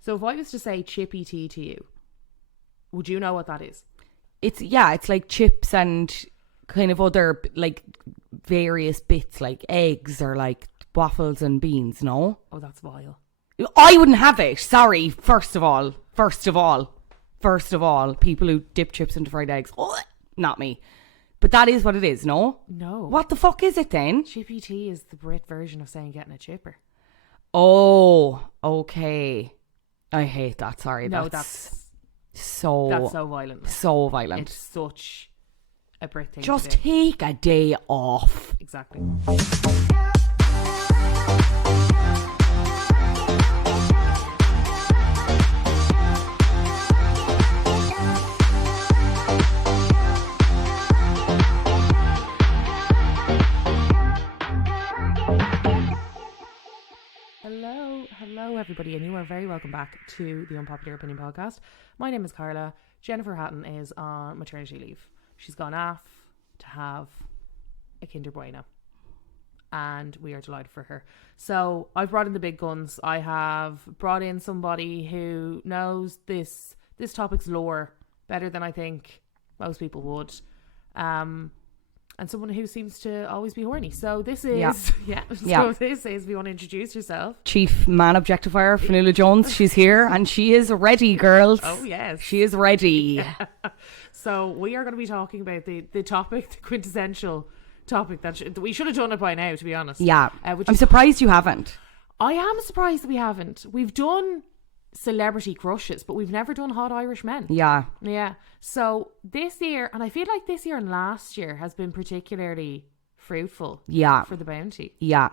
So if I was to say chippy tea to you, would you know what that is? It's like chips and kind of other like various bits like eggs or like waffles and beans, no? Oh, that's vile. I wouldn't have it. Sorry. First of all, people who dip chips into fried eggs. Not me. But that is what it is, no? No. What the fuck is it then? Chippy tea is the Brit version of saying getting a chipper. Oh, okay. I hate that. Sorry. No, that's so violent. So violent. It's such a Brit thing. Just take a day off. Exactly. Hello everybody, and you are very welcome back to the Unpopular Opinion Podcast. My name is Carla. Jennifer Hatton is on maternity leave. She's gone off to have a Kinder Bueno, and we are delighted for her. So I've brought in the big guns. I have brought in somebody who knows this topic's lore better than I think most people would. And someone who seems to always be horny. So this is, this is, if you want to introduce yourself. Chief man objectifier, Fionnuala Jones. She's here and she is ready, girls. Oh, yes. She is ready. Yeah. So we are going to be talking about the topic, the quintessential topic that we should have done it by now, to be honest. Yeah. I'm surprised you haven't. I am surprised that we haven't. We've done celebrity crushes, but we've never done hot Irish men. Yeah. So this year, and I feel like this year and last year has been particularly fruitful. For the bounty. Yeah.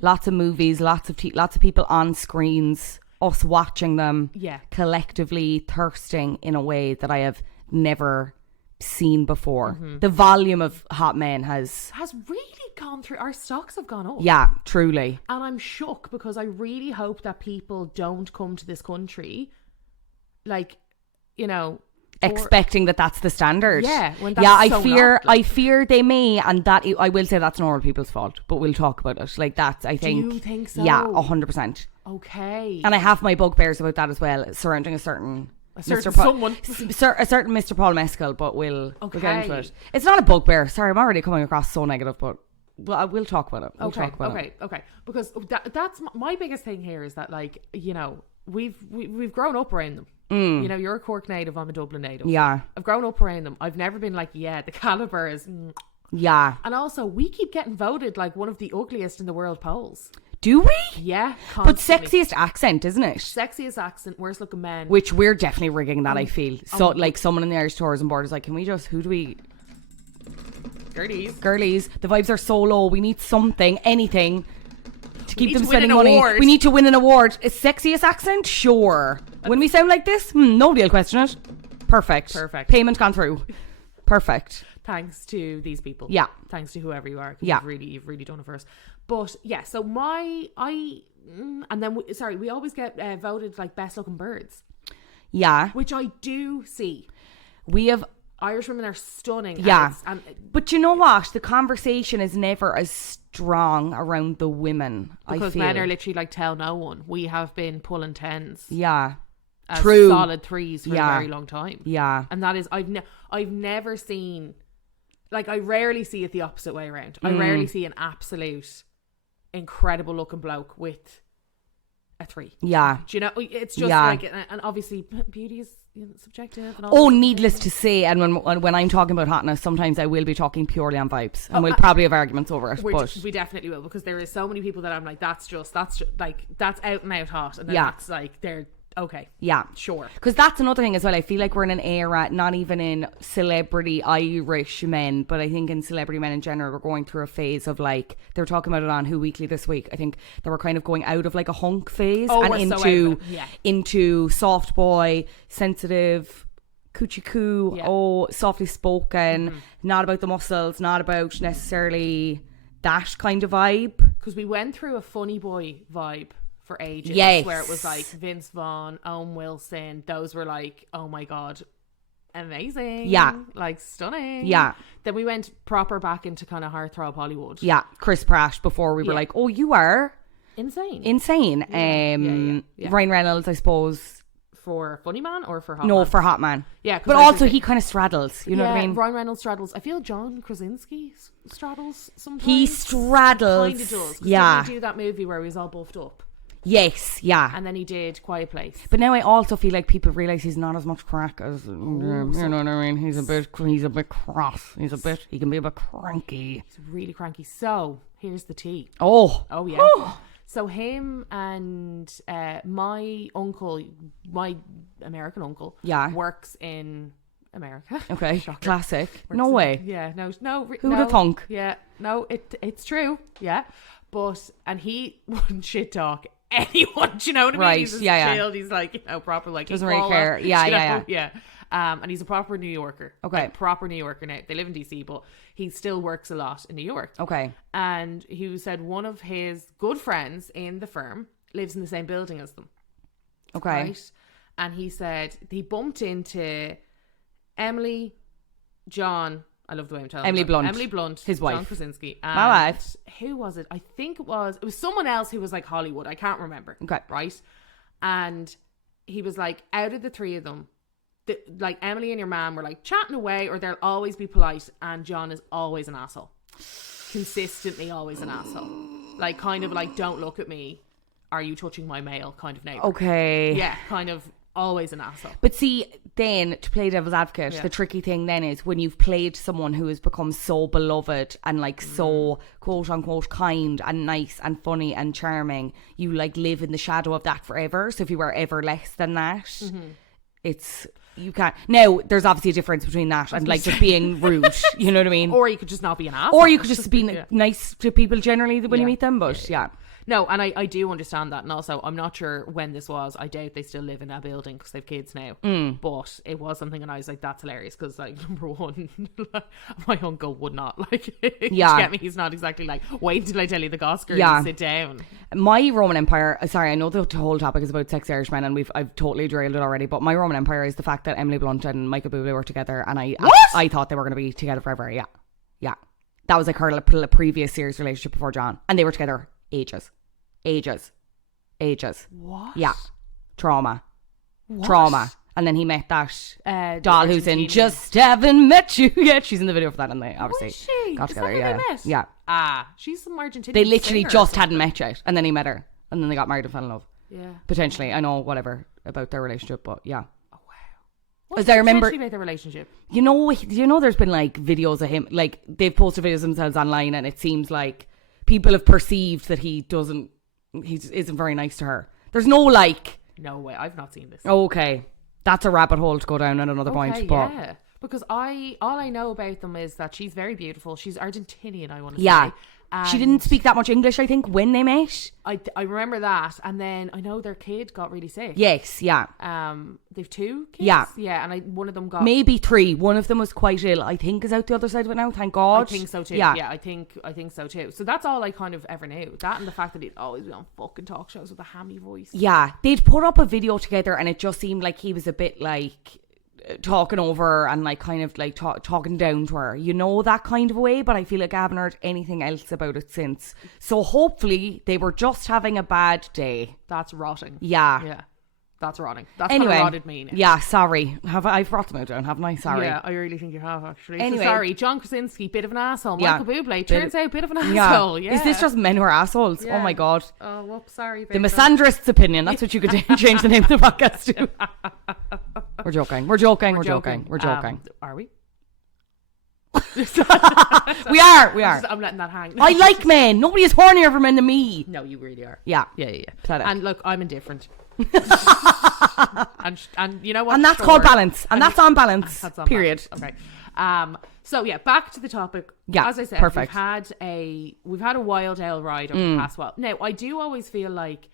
Lots of movies, lots of people on screens, us watching them. Yeah. Collectively thirsting in a way that I have never seen before. Mm-hmm. The volume of hot men has really gone through. Our stocks have gone up. Yeah, truly. And I'm shook because I really hope that people don't come to this country expecting that that's the standard. Yeah, when that's I fear they may, and that I will say that's normal people's fault, but we'll talk about it. Like that's, I think. Do you think so? Yeah, 100%. Okay. And I have my bugbears about that as well, surrounding a certain Mr. Paul Mescal, but we'll get into it. It's not a bugbear. Sorry, I'm already coming across so negative, but we'll talk about it. Okay. Because that's my biggest thing here is that, like, you know, we've grown up around them. You know, you're a Cork native, I'm a Dublin native. Yeah. I've grown up around them. I've never been like, the caliber is... Yeah. And also, we keep getting voted like one of the ugliest in the world polls. Do we? Yeah, constantly. But sexiest accent, isn't it? Sexiest accent, worst looking men. Which we're definitely rigging that, I feel. So, like, someone in the Irish Tourism Board is like, who do we... Girlies. The vibes are so low. We need something, anything, to keep them spending money. We need to win an award. A sexiest accent? Sure. When we sound like this, nobody will question it. Perfect. Payment gone through. Perfect. Thanks to these people. Yeah. Thanks to whoever you are. Yeah. You've really done it for us. But yeah, so we always get voted like best looking birds. Yeah. Which I do see. We have... Irish women are stunning. Yeah. But you know what? The conversation is never as strong around the women, because I feel. Men are literally like, tell no one. We have been pulling 10s. Yeah. True. Solid 3s for a very long time. Yeah. And that is, I've never seen, like, I rarely see it the opposite way around. I rarely see an absolute incredible looking bloke with a 3. Yeah. Do you know? It's just like, and obviously beauty is subjective. And all needless to say, and when I'm talking about hotness, sometimes I will be talking purely on vibes, and we'll probably have arguments over it. We definitely will, because there is so many people that I'm like, that's like, that's out and out hot, and then that's like, they're okay. Yeah, sure. Because that's another thing as well. I feel like we're in an era, not even in celebrity Irish men, but I think in celebrity men in general, we're going through a phase of, like, they were talking about it on Who Weekly this week. I think they were kind of going out of like a hunk phase and into soft boy, sensitive, coochie coo, softly spoken, not about the muscles, not about necessarily that kind of vibe. Because we went through a funny boy vibe for ages, where it was like Vince Vaughn, Owen Wilson, those were like, oh my god, amazing, like stunning. Then we went proper back into kind of heartthrob Hollywood. Chris Pratt, before we were like, oh, you are Insane. Yeah. Ryan Reynolds, I suppose. For Funny Man or for Hot No, Man? for Hot Man. Yeah. But also he kind of straddles. You know what I mean? Ryan Reynolds straddles. I feel John Krasinski straddles sometimes. He straddles. Kind of does. Yeah. Didn't he do that movie where he was all buffed up? Yes, yeah. And then he did Quiet Place. But now I also feel like people realise he's not as much crack as you know what I mean. He's a bit cross. He can be a bit cranky. He's really cranky. So here's the tea. Oh Yeah. So him and my uncle, my American uncle, works in America. Okay, Shocker. classic. Works No way. Yeah, no. Who'd have thunk? Yeah, no, it's true. Yeah, and he wouldn't shit talk anyone. Do you know what I mean? Right. He's just yeah. chilled. He's like, proper like doesn't really care. Yeah. And he's a proper New Yorker. Okay. Like, proper New Yorker now. They live in DC, but he still works a lot in New York. Okay. And he said one of his good friends in the firm lives in the same building as them. Okay. Right? And he said he bumped into Emily, John. I love the way I'm telling Emily that. Blunt. Emily Blunt. His wife. John Krasinski. And my wife. Who was it? I think it was someone else who was like Hollywood. I can't remember. Okay. Right? And he was like, out of the three of them, like Emily and your mom were like chatting away, or they'll always be polite, and John is always an asshole. Consistently always an asshole. Like, kind of like, don't look at me. Are you touching my mail? Kind of neighbor. Okay. Yeah, kind of always an asshole. But see, then to play devil's advocate, the tricky thing then is when you've played someone who has become so beloved and like so quote unquote kind and nice and funny and charming, you like live in the shadow of that forever. So if you were ever less than that, it's... You can't. Now, there's obviously a difference between that and like just being rude. You know what I mean? Or you could just not be an asshole. Or you could just be nice to people generally when you meet them. But yeah. No, and I do understand that. And also, I'm not sure when this was. I doubt they still live in that building because they have kids now. But it was something, and I was like, that's hilarious. Because, like, number one, my uncle would not, like, get me. He's not exactly like, wait until I tell you the gospel and sit down. My Roman Empire, sorry, I know the whole topic is about sexy Irishmen, and I've totally derailed it already, but my Roman Empire is the fact that Emily Blunt and Michael Bublé were together, and I thought they were going to be together forever. Yeah. That was like her previous serious relationship before John, and they were together ages. What? Yeah. Trauma. And then he met that doll who's in Just Haven't Met You Yet. She's in the video for that, and they obviously got together. Yeah. She's some Argentinian They literally just hadn't met yet, and then he met her, and then they got married and fell in love. Yeah. Potentially. I know whatever about their relationship, but yeah. Oh wow. What's I remember about their relationship? You know there's been like videos of him, like they've posted videos themselves online, and it seems like people have perceived that he isn't very nice to her. There's no like... No way, I've not seen this. Okay. That's a rabbit hole to go down at another point. But yeah. Because all I know about them is that she's very beautiful. She's Argentinian, I want to say. She didn't speak that much English, I think, when they met. I remember that. And then I know their kid got really sick. Yes, yeah. They've 2 kids? Yeah. And one of them got... Maybe 3. One of them was quite ill. I think is out the other side of it now, thank God. I think so too. Yeah, I think so too. So that's all I kind of ever knew. That and the fact that he'd always be on fucking talk shows with a hammy voice. Yeah. They'd put up a video together, and it just seemed like he was a bit like... talking over and like kind of like talking down to her, you know, that kind of way. But I feel like I haven't heard anything else about it since. So hopefully they were just having a bad day. That's rotting. Yeah, that's rotting. That's anyway, what rotted me now. Yeah, sorry. I've brought them out down, haven't I? Sorry. Yeah, I really think you have actually. Anyway, so sorry, John Krasinski, bit of an asshole. Michael Bublé turns out bit of an asshole. Yeah. Is this just men who are assholes? Yeah. Oh my God. Oh, whoops, sorry. The misandrist's opinion. That's what you could change the name of the podcast to. We're joking. Are we? we are. I'm letting that hang. I like men. Nobody is hornier for men than me. No, you really are. Yeah. Pathetic. And look, I'm indifferent. and you know what? And that's called balance. And that's on balance. That's on period. Balance. Okay. So yeah, back to the topic. Yeah. As I said, perfect. we've had a wild ale ride over the past while. Now, I do always feel like,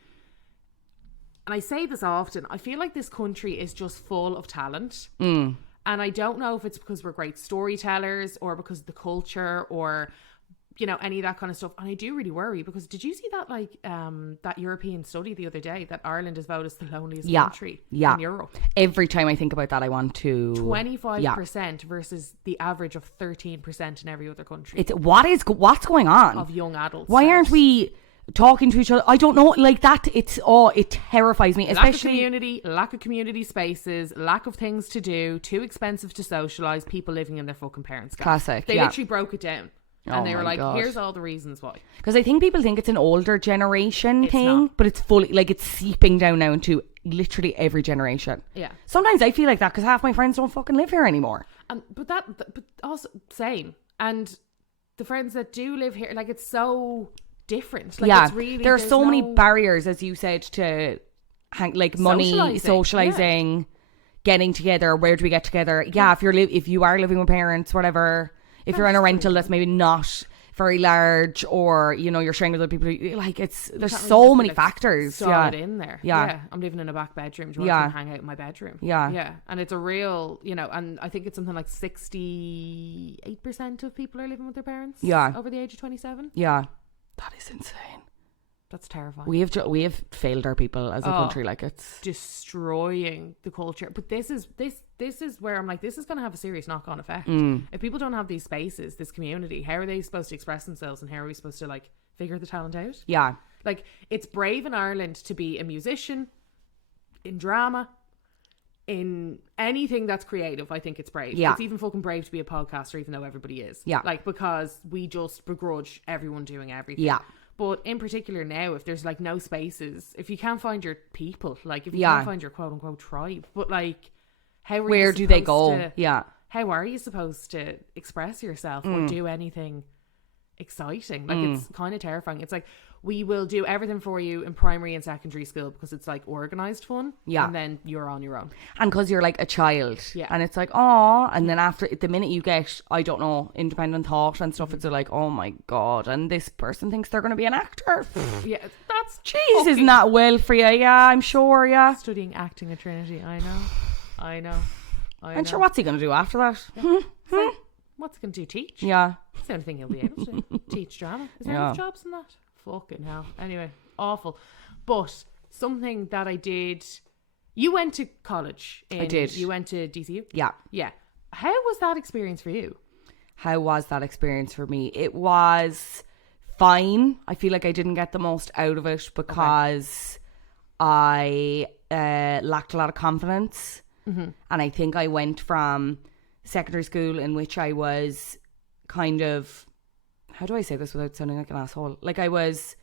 and I say this often, I feel like this country is just full of talent. And I don't know if it's because we're great storytellers or because of the culture or, you know, any of that kind of stuff. And I do really worry because did you see that like that European study the other day that Ireland is voted as the loneliest country in Europe? Every time I think about that, I want to... 25% versus the average of 13% in every other country. What's going on? Of young adults. Why aren't we... talking to each other. I don't know, like that. It terrifies me, especially lack of community spaces, lack of things to do, too expensive to socialise, people living in their fucking parents' gaff. Classic. They literally broke it down. And they were like, God. here's all the reasons why. Because I think people think it's an older generation thing, not. but it's fully, like, it's seeping down now into literally every generation. Yeah. Sometimes I feel like that because half my friends don't fucking live here anymore. But also, same. And the friends that do live here, like, it's so different. Like, yeah. It's really, there are so many barriers, as you said, to like money, socializing, getting together. Where do we get together? Yeah, if you are living with parents, whatever. If you're in a rental that's maybe not very large, or you're sharing with other people, like there's so many factors. Yeah, in there. Yeah, I'm living in a back bedroom. Do you want to hang out in my bedroom? Yeah, and it's a real, and I think it's something like 68% of people are living with their parents. Yeah, over the age of 27. Yeah, that is insane. That's terrifying. We have failed our people as a country. Like, it's destroying the culture. But this is where I'm like, this is going to have a serious knock-on effect. If people don't have these spaces, this community, how are they supposed to express themselves, and how are we supposed to like figure the talent out? Yeah, like, it's brave in Ireland to be a musician, in drama, in anything that's creative. I think it's brave. Yeah, it's even fucking brave to be a podcaster, even though everybody is. Yeah, like, because we just begrudge everyone doing everything. Yeah. But in particular now, if there's like no spaces, if you can't find your people, like if you can't find your quote unquote tribe, but like where do they go? How are you supposed to express yourself or do anything exciting? Like, it's kind of terrifying. It's like, we will do everything for you in primary and secondary school because it's like organised fun. Yeah. And then you're on your own. And because you're like a child. Yeah. And it's like, oh, and then after the minute you get, I don't know, independent thought and stuff, it's like, oh my God, and this person thinks they're going to be an actor. Yeah, that's jeez, isn't that well for you? Yeah, I'm sure. Yeah. Studying acting at Trinity. I know. I'm sure, what's he going to do after that? Yeah. What's he going to do? Teach? Yeah. That's the only thing he'll be able to do. Teach drama. Is there enough jobs in that? Fucking hell. Anyway, awful. But something that I did. You went to college. I did. You went to DCU? Yeah. Yeah. How was that experience for you? How was that experience for me? It was fine. I feel like I didn't get the most out of it because I lacked a lot of confidence. Mm-hmm. And I think I went from secondary school in which I was kind of, how do I say this without sounding like an asshole? Like, I was,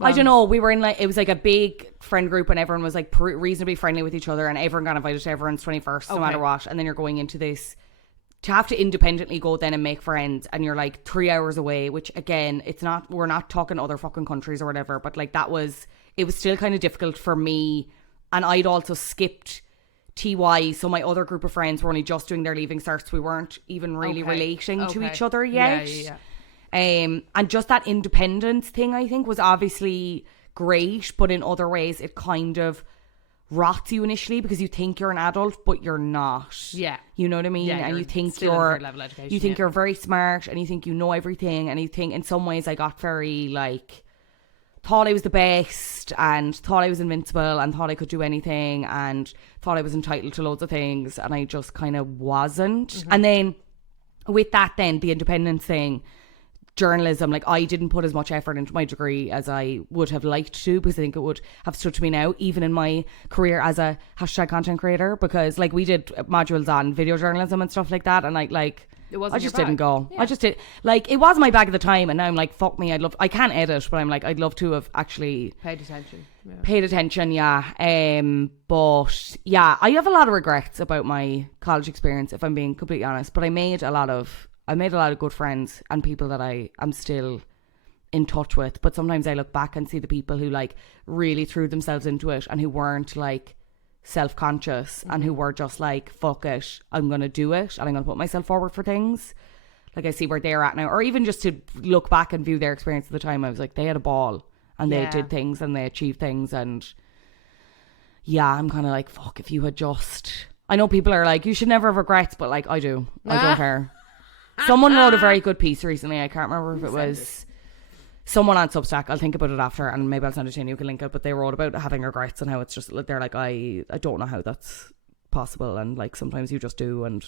I don't know, we were in like, it was like a big friend group and everyone was like reasonably friendly with each other and everyone got invited to everyone's 21st, no matter what. And then you're going into this, to have to independently go then and make friends, and you're like 3 hours away, which again, it's not, we're not talking other fucking countries or whatever, but like it was still kind of difficult for me. And I'd also skipped TY, so my other group of friends were only just doing their leaving certs. We weren't even really relating to each other yet. Yeah. And just that independence thing, I think, was obviously great, but in other ways it kind of rots you initially because you think you're an adult, but you're not. Yeah. You know what I mean? Yeah, and you think you're very smart and you think you know everything, and you think in some ways I got very like, thought I was the best and thought I was invincible and thought I could do anything and thought I was entitled to loads of things, and I just kind of wasn't. Mm-hmm. And then with that, then the independence thing, journalism, like I didn't put as much effort into my degree as I would have liked to, because I think it would have stood to me now, even in my career as a hashtag content creator, because like we did modules on video journalism and stuff like that, and I just didn't go. Yeah. I just did, like, it was my bag at the time, and now I'm like, fuck me, I can't edit, but I'm like, I'd love to have actually paid attention. But yeah, I have a lot of regrets about my college experience, if I'm being completely honest, but I made a lot of good friends and people that I am still in touch with. But sometimes I look back and see the people who like really threw themselves into it and who weren't like self-conscious and who were just like, fuck it, I'm gonna do it and I'm gonna put myself forward for things. Like, I see where they're at now, or even just to look back and view their experience at the time, I was like, they had a ball and they did things and they achieved things. And yeah, I'm kind of like, fuck, if you had just, I know people are like, you should never have regrets, but like, I do. I don't care. Someone wrote a very good piece recently, I can't remember if it was someone on Substack, I'll think about it after and maybe I'll send it to you and you can link it, but they wrote about having regrets and how it's just, they're like, I don't know how that's possible, and like sometimes you just do. And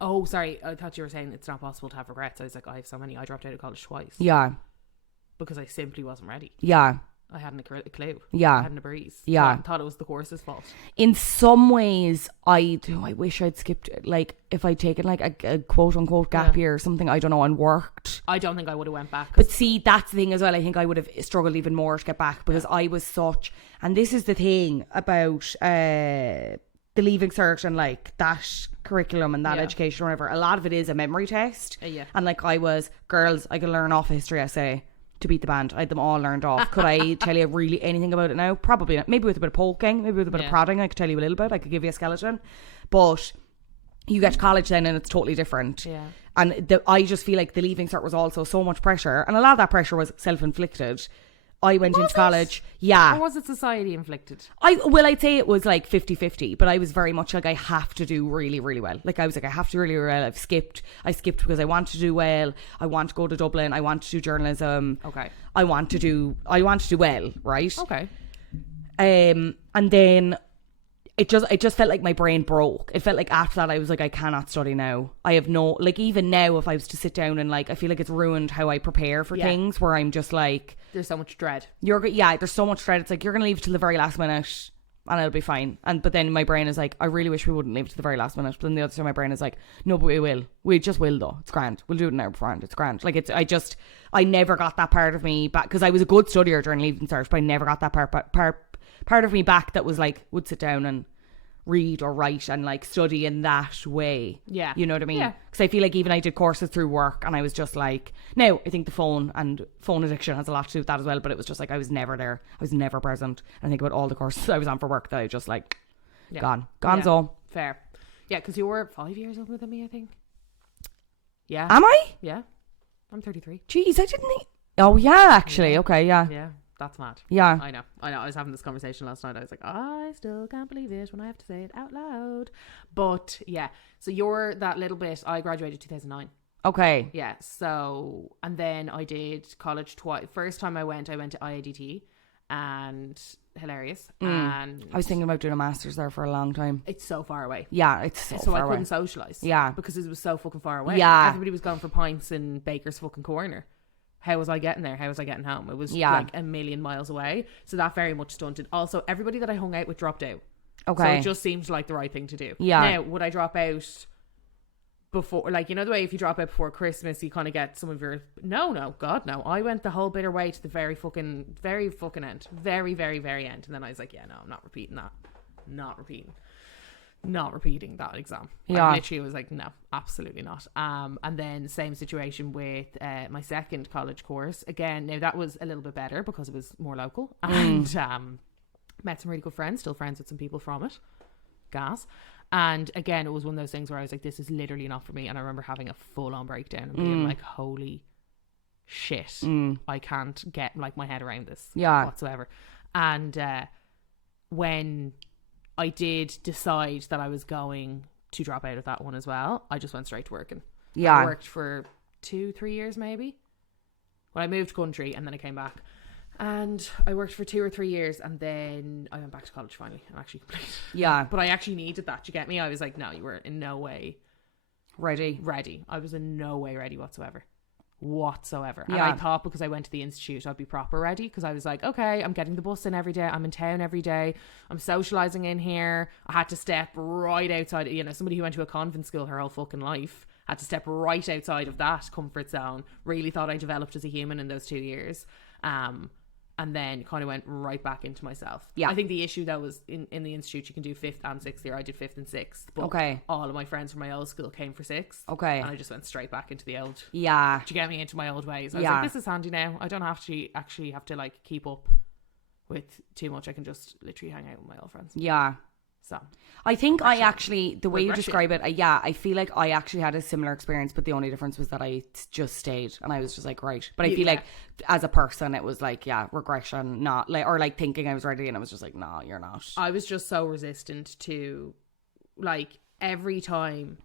oh, sorry, I thought you were saying it's not possible to have regrets. I was like, I have so many. I dropped out of college twice. Yeah. because I simply wasn't ready. Yeah. I hadn't a clue. Yeah. I hadn't a breeze. Yeah. I thought it was the course's fault. In some ways, I wish I'd skipped, like, if I'd taken like a quote unquote gap year or something, I don't know, and worked. I don't think I would have went back. But see, that's the thing as well. I think I would have struggled even more to get back because I was such, and this is the thing about the Leaving Cert and like that curriculum and that education or whatever. A lot of it is a memory test. And like girls, I could learn off a history essay to beat the band. I had them all learned off. Could I tell you really anything about it now? Probably not. Maybe with a bit of poking, maybe with a bit of prodding, I could tell you a little bit. I could give you a skeleton. But you get to college then and it's totally different. Yeah. And I just feel like the Leaving Cert was also so much pressure. And a lot of that pressure was self-inflicted. I went into college. Yeah. Or was it society inflicted? I'd say it was like 50-50, but I was very much like, I have to do really, really well. Like I was like, I have to do really, really well. I skipped because I want to do well. I want to go to Dublin. I want to do journalism. Okay. I want to do well, right? Okay. And then it just felt like my brain broke. It felt like after that I was like, I cannot study now. I have no, like, even now if I was to sit down and like, I feel like it's ruined how I prepare for things, where I'm just like, there's so much dread. There's so much dread. It's like, you're going to leave it till the very last minute and it'll be fine. But then my brain is like, I really wish we wouldn't leave it to the very last minute. But then the other side of my brain is like, no, but we will. We just will though. It's grand. We'll do it now beforehand. It's grand. Like I never got that part of me back, because I was a good studier during Leaving Cert, but I never got that part of me back that was like, would sit down and read or write and like study in that way. Yeah. You know what I mean? Yeah. Because I feel like even I did courses through work and I was just like, now I think the phone addiction has a lot to do with that as well, but it was just like, I was never there. I was never present. And I think about all the courses I was on for work that I just like, gone. So. Fair. Yeah, because you were 5 years older than me, I think. Yeah. Am I? Yeah. I'm 33. Jeez, I didn't. Oh yeah, actually. Yeah. Okay, yeah. Yeah. That's mad. Yeah. I know. I was having this conversation last night. I was like, I still can't believe it when I have to say it out loud. But yeah. So you're that little bit. I graduated 2009. Okay. Yeah. So, and then I did college twice. First time I went to IADT, and hilarious. And I was thinking about doing a master's there for a long time. It's so far away. Yeah, it's so far away. I couldn't socialise. Yeah. Because it was so fucking far away. Yeah. Everybody was going for pints in Baker's fucking corner. How was I getting there? How was I getting home? It was like a million miles away. So that very much stunted. Also, everybody that I hung out with dropped out. Okay. So it just seemed like the right thing to do. Yeah. Now, would I drop out before, like, you know the way if you drop out before Christmas, you kind of get some of your... No, God, no. I went the whole bitter way to the very fucking end. Very, very, very end. And then I was like, yeah, no, I'm not repeating that. Not repeating that exam. I literally was like, no, absolutely not. And then same situation with my second college course. Again, now that was a little bit better because it was more local, and met some really good friends, still friends with some people from it. Gas. And again, it was one of those things where I was like, this is literally not for me. And I remember having a full-on breakdown and being like, holy shit, I can't get like my head around this whatsoever. And when I did decide that I was going to drop out of that one as well, I just went straight to working. I worked for 2-3 years maybe. When I moved country, and then I came back. And I worked for 2 or 3 years, and then I went back to college finally and actually completed. Yeah. But I actually needed that. Do you get me? I was like, no, you were in no way ready. I was in no way ready whatsoever. And I thought because I went to the institute I'd be proper ready, because I was like, okay, I'm getting the bus in every day, I'm in town every day, I'm socializing in here. I had to step right outside, you know, somebody who went to a convent school her whole fucking life had to step right outside of that comfort zone. Really thought I developed as a human in those 2 years, and then kind of went right back into myself. I think the issue though was in the institute you can do 5th and 6th year. I did 5th and 6th, but all of my friends from my old school came for 6th. And I just went straight back into the old. Do you get me, into my old ways? I was like, this is handy now. I don't have to actually have to like keep up with too much. I can just literally hang out with my old friends. So I think I actually, the way you describe it, I feel like I actually had a similar experience, but the only difference was that I just stayed, and I was just like, right. But I feel like as a person, it was like, regression, not like, or like thinking I was ready, and I was just like, no, you're not. I was just so resistant to, like, every time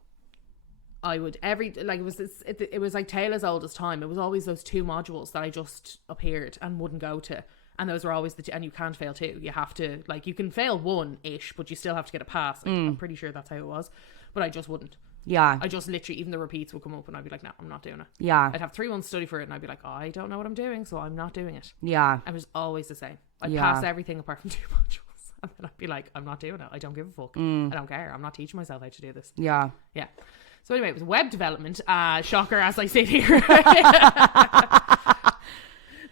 I would, it was like tale as old as time. It was always those 2 modules that I just appeared and wouldn't go to. And those were always and you can't fail 2. You have to, like, you can fail 1-ish, but you still have to get a pass. Like, I'm pretty sure that's how it was. But I just wouldn't. Yeah. I just literally, even the repeats would come up and I'd be like, no, I'm not doing it. Yeah. I'd have 3 months study for it and I'd be like, oh, I don't know what I'm doing, so I'm not doing it. Yeah. I was always the same. I'd Yeah. pass everything apart from 2 modules. And then I'd be like, I'm not doing it. I don't give a fuck. I don't care. I'm not teaching myself how to do this. Yeah. Yeah. So anyway, it was web development. Shocker as I sit here.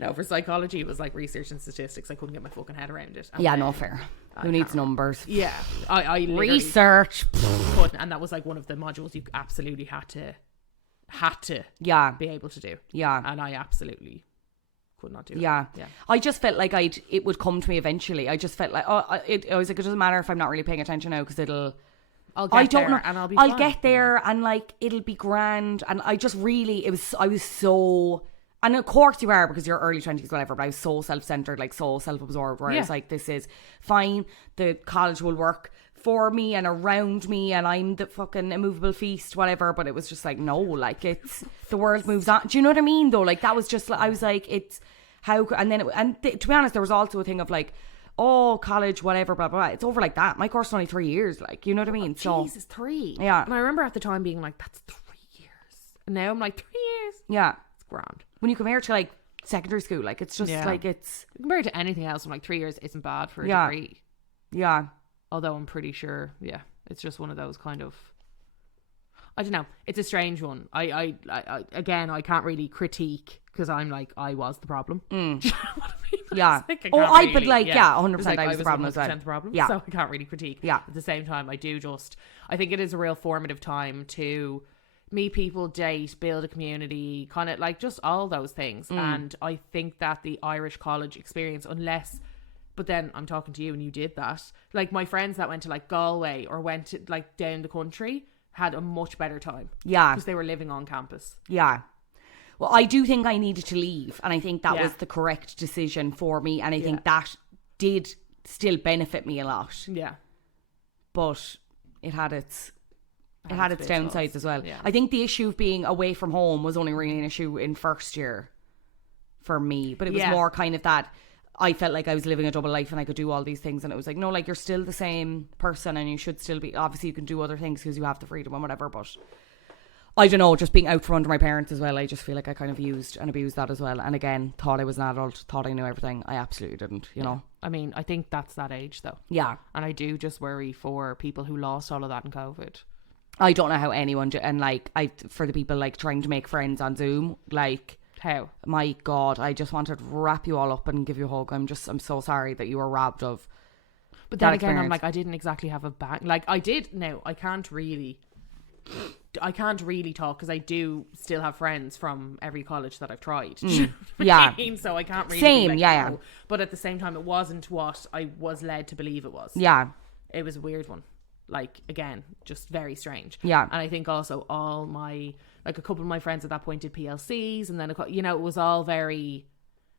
No, for psychology, it was like research and statistics. I couldn't get my fucking head around it. And Yeah, no, fair. Who needs numbers? Yeah. I literally Research. couldn't. And that was like one of the modules you absolutely had to Yeah. be able to do. Yeah. And I absolutely could not do it. Yeah. I just felt like it would come to me eventually. I just felt like, I was like, it doesn't matter if I'm not really paying attention now, because I'll get there and I'll be fine. get there and like it'll be grand. And I just really, I was so, and of course you are, because you're early 20s, whatever, but I was so self-centered, like so self-absorbed, where I was like, this is fine, the college will work for me and around me, and I'm the fucking immovable feast, whatever. But it was just like, no, like, it's, the world moves on. Do you know what I mean though? Like, that was just like, I was like, it's how, and then to be honest, there was also a thing of like, oh, college, whatever, blah, blah, blah. It's over like that. My course is only 3 years, like, you know what I mean? So Jesus, 3. Yeah. And I remember at the time being like, that's 3 years. And now I'm like, 3 years? Yeah. It's grand. When you compare it to like secondary school, like, it's just like, it's, compared to anything else, I'm like, 3 years isn't bad for a degree. Yeah. Although I'm pretty sure, it's just one of those kind of, I don't know. It's a strange one. I again, I can't really critique, because I'm like, I was the problem. Do you know what I mean? Yeah. Like, but 100% like, I was the problem as well. The problem, Yeah. So I can't really critique. Yeah. At the same time, I think it is a real formative time to meet people, date, build a community, kind of like just all those things. And I think that the Irish college experience, but then I'm talking to you and you did that. Like, my friends that went to like Galway or went to like down the country had a much better time. Yeah. Because they were living on campus. Yeah. Well, I do think I needed to leave, and I think that was the correct decision for me, and I think that did still benefit me a lot. Yeah. But it had its downsides as well. Yeah. I think the issue of being away from home was only really an issue in first year for me, but it was more kind of that I felt like I was living a double life and I could do all these things, and it was like, no, like, you're still the same person and you should still be, obviously you can do other things because you have the freedom and whatever, but I don't know, just being out from under my parents as well, I just feel like I kind of used and abused that as well. And again, thought I was an adult, thought I knew everything. I absolutely didn't, you know. I mean, I think that's that age though. Yeah. And I do just worry for people who lost all of that in COVID. I don't know how anyone, and like, for the people like trying to make friends on Zoom, like, how? My God, I just wanted to wrap you all up and give you a hug. I'm so sorry that you were robbed of. But then again, I'm like, I didn't exactly have a back. Like, I did. No, I can't really talk, because I do still have friends from every college that I've tried. Yeah. So I can't really. Same, be like, yeah. no. But at the same time, it wasn't what I was led to believe it was. Yeah. It was a weird one. Like, again, just very strange. Yeah. And I think also all my, like, a couple of my friends at that point did PLCs, and then, you know, it was all very,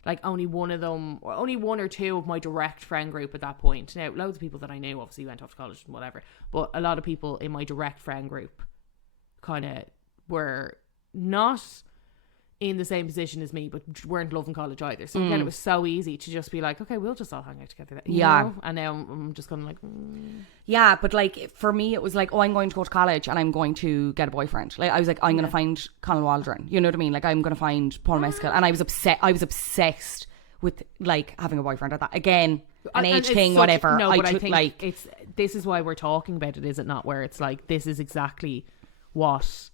like, only one or two of my direct friend group at that point. Now, loads of people that I knew obviously went off to college and whatever, but a lot of people in my direct friend group kind of were not in the same position as me, but weren't loving college either. So again, it was so easy to just be like, okay, we'll just all hang out together then, you know? And now I'm just kind of like, yeah, but like, for me it was like, oh, I'm going to go to college and I'm going to get a boyfriend. Like, I was like, I'm going to find Conal Waldron, you know what I mean? Like, I'm going to find Paul Mescal. And I was obsessed with like having a boyfriend at that, again, an age thing, whatever. No, but I think this is why we're talking about it, is it not? Where it's like, this is exactly what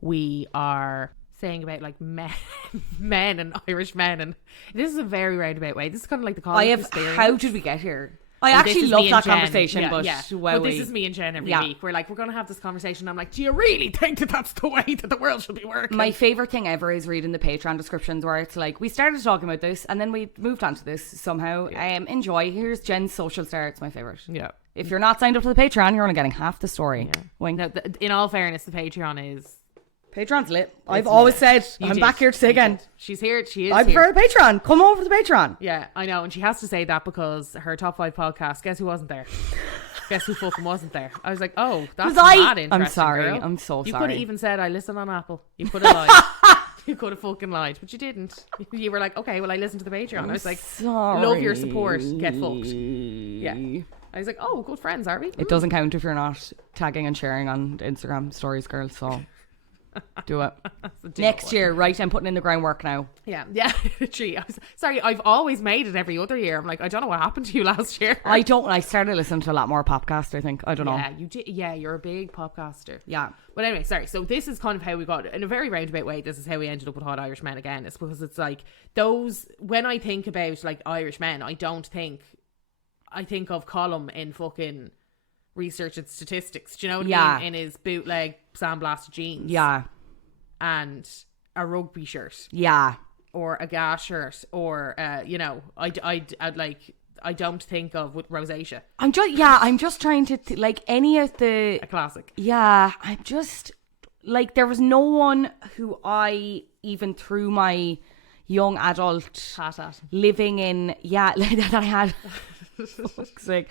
we are saying about like men and Irish men, and this is a very roundabout way. This is kind of like the college experience. How did we get here? I actually love that conversation, but this is me and Jen every week. We're like, we're going to have this conversation. I'm like, do you really think that that's the way that the world should be working? My favourite thing ever is reading the Patreon descriptions where it's like, we started talking about this and then we moved on to this somehow. Enjoy. Here's Jen's social star. It's my favourite. Yeah. If you're not signed up to the Patreon, you're only getting half the story. Yeah. Wink. No, in all fairness, the Patreon is... Patreon's lit. I've always said, I'm back here to say again. She's here. She is. I prefer the Patreon. Come over to the Patreon. Yeah, I know. And she has to say that because her top 5 podcast, guess who wasn't there? Guess who fucking wasn't there? I was like, oh, that's mad interesting. I'm sorry. Girl. I'm so sorry. You could have even said, I listen on Apple. You could have lied. You could have fucking lied, but you didn't. You were like, okay, well, I listened to the Patreon. I was like, sorry. love your support. Get fucked. Yeah. I was like, oh, good friends, are we? It doesn't count if you're not tagging and sharing on Instagram stories, girl. So do it. Next year, right? I'm putting in the groundwork now. Yeah. True. Sorry, I've always made it every other year. I'm like, I don't know what happened to you last year. I don't. I started listening to a lot more podcast, I think. I don't know. Yeah, you did. Yeah, you're a big podcaster. Yeah. But anyway, sorry. So this is kind of how we got, in a very roundabout way, this is how we ended up with Hot Irish Men again. It's because it's like those, when I think about like Irish men, I think of Colum in fucking research and statistics. Do you know what I mean? In his bootleg sandblasted jeans. Yeah. And a rugby shirt. Yeah. Or a gas shirt. Or, I'd like, I don't think of with rosacea. I'm just trying to, like, any of the... A classic. Yeah, I'm just, like, there was no one who I, even through my young adult... living in... Yeah, that I had... fuck's sake.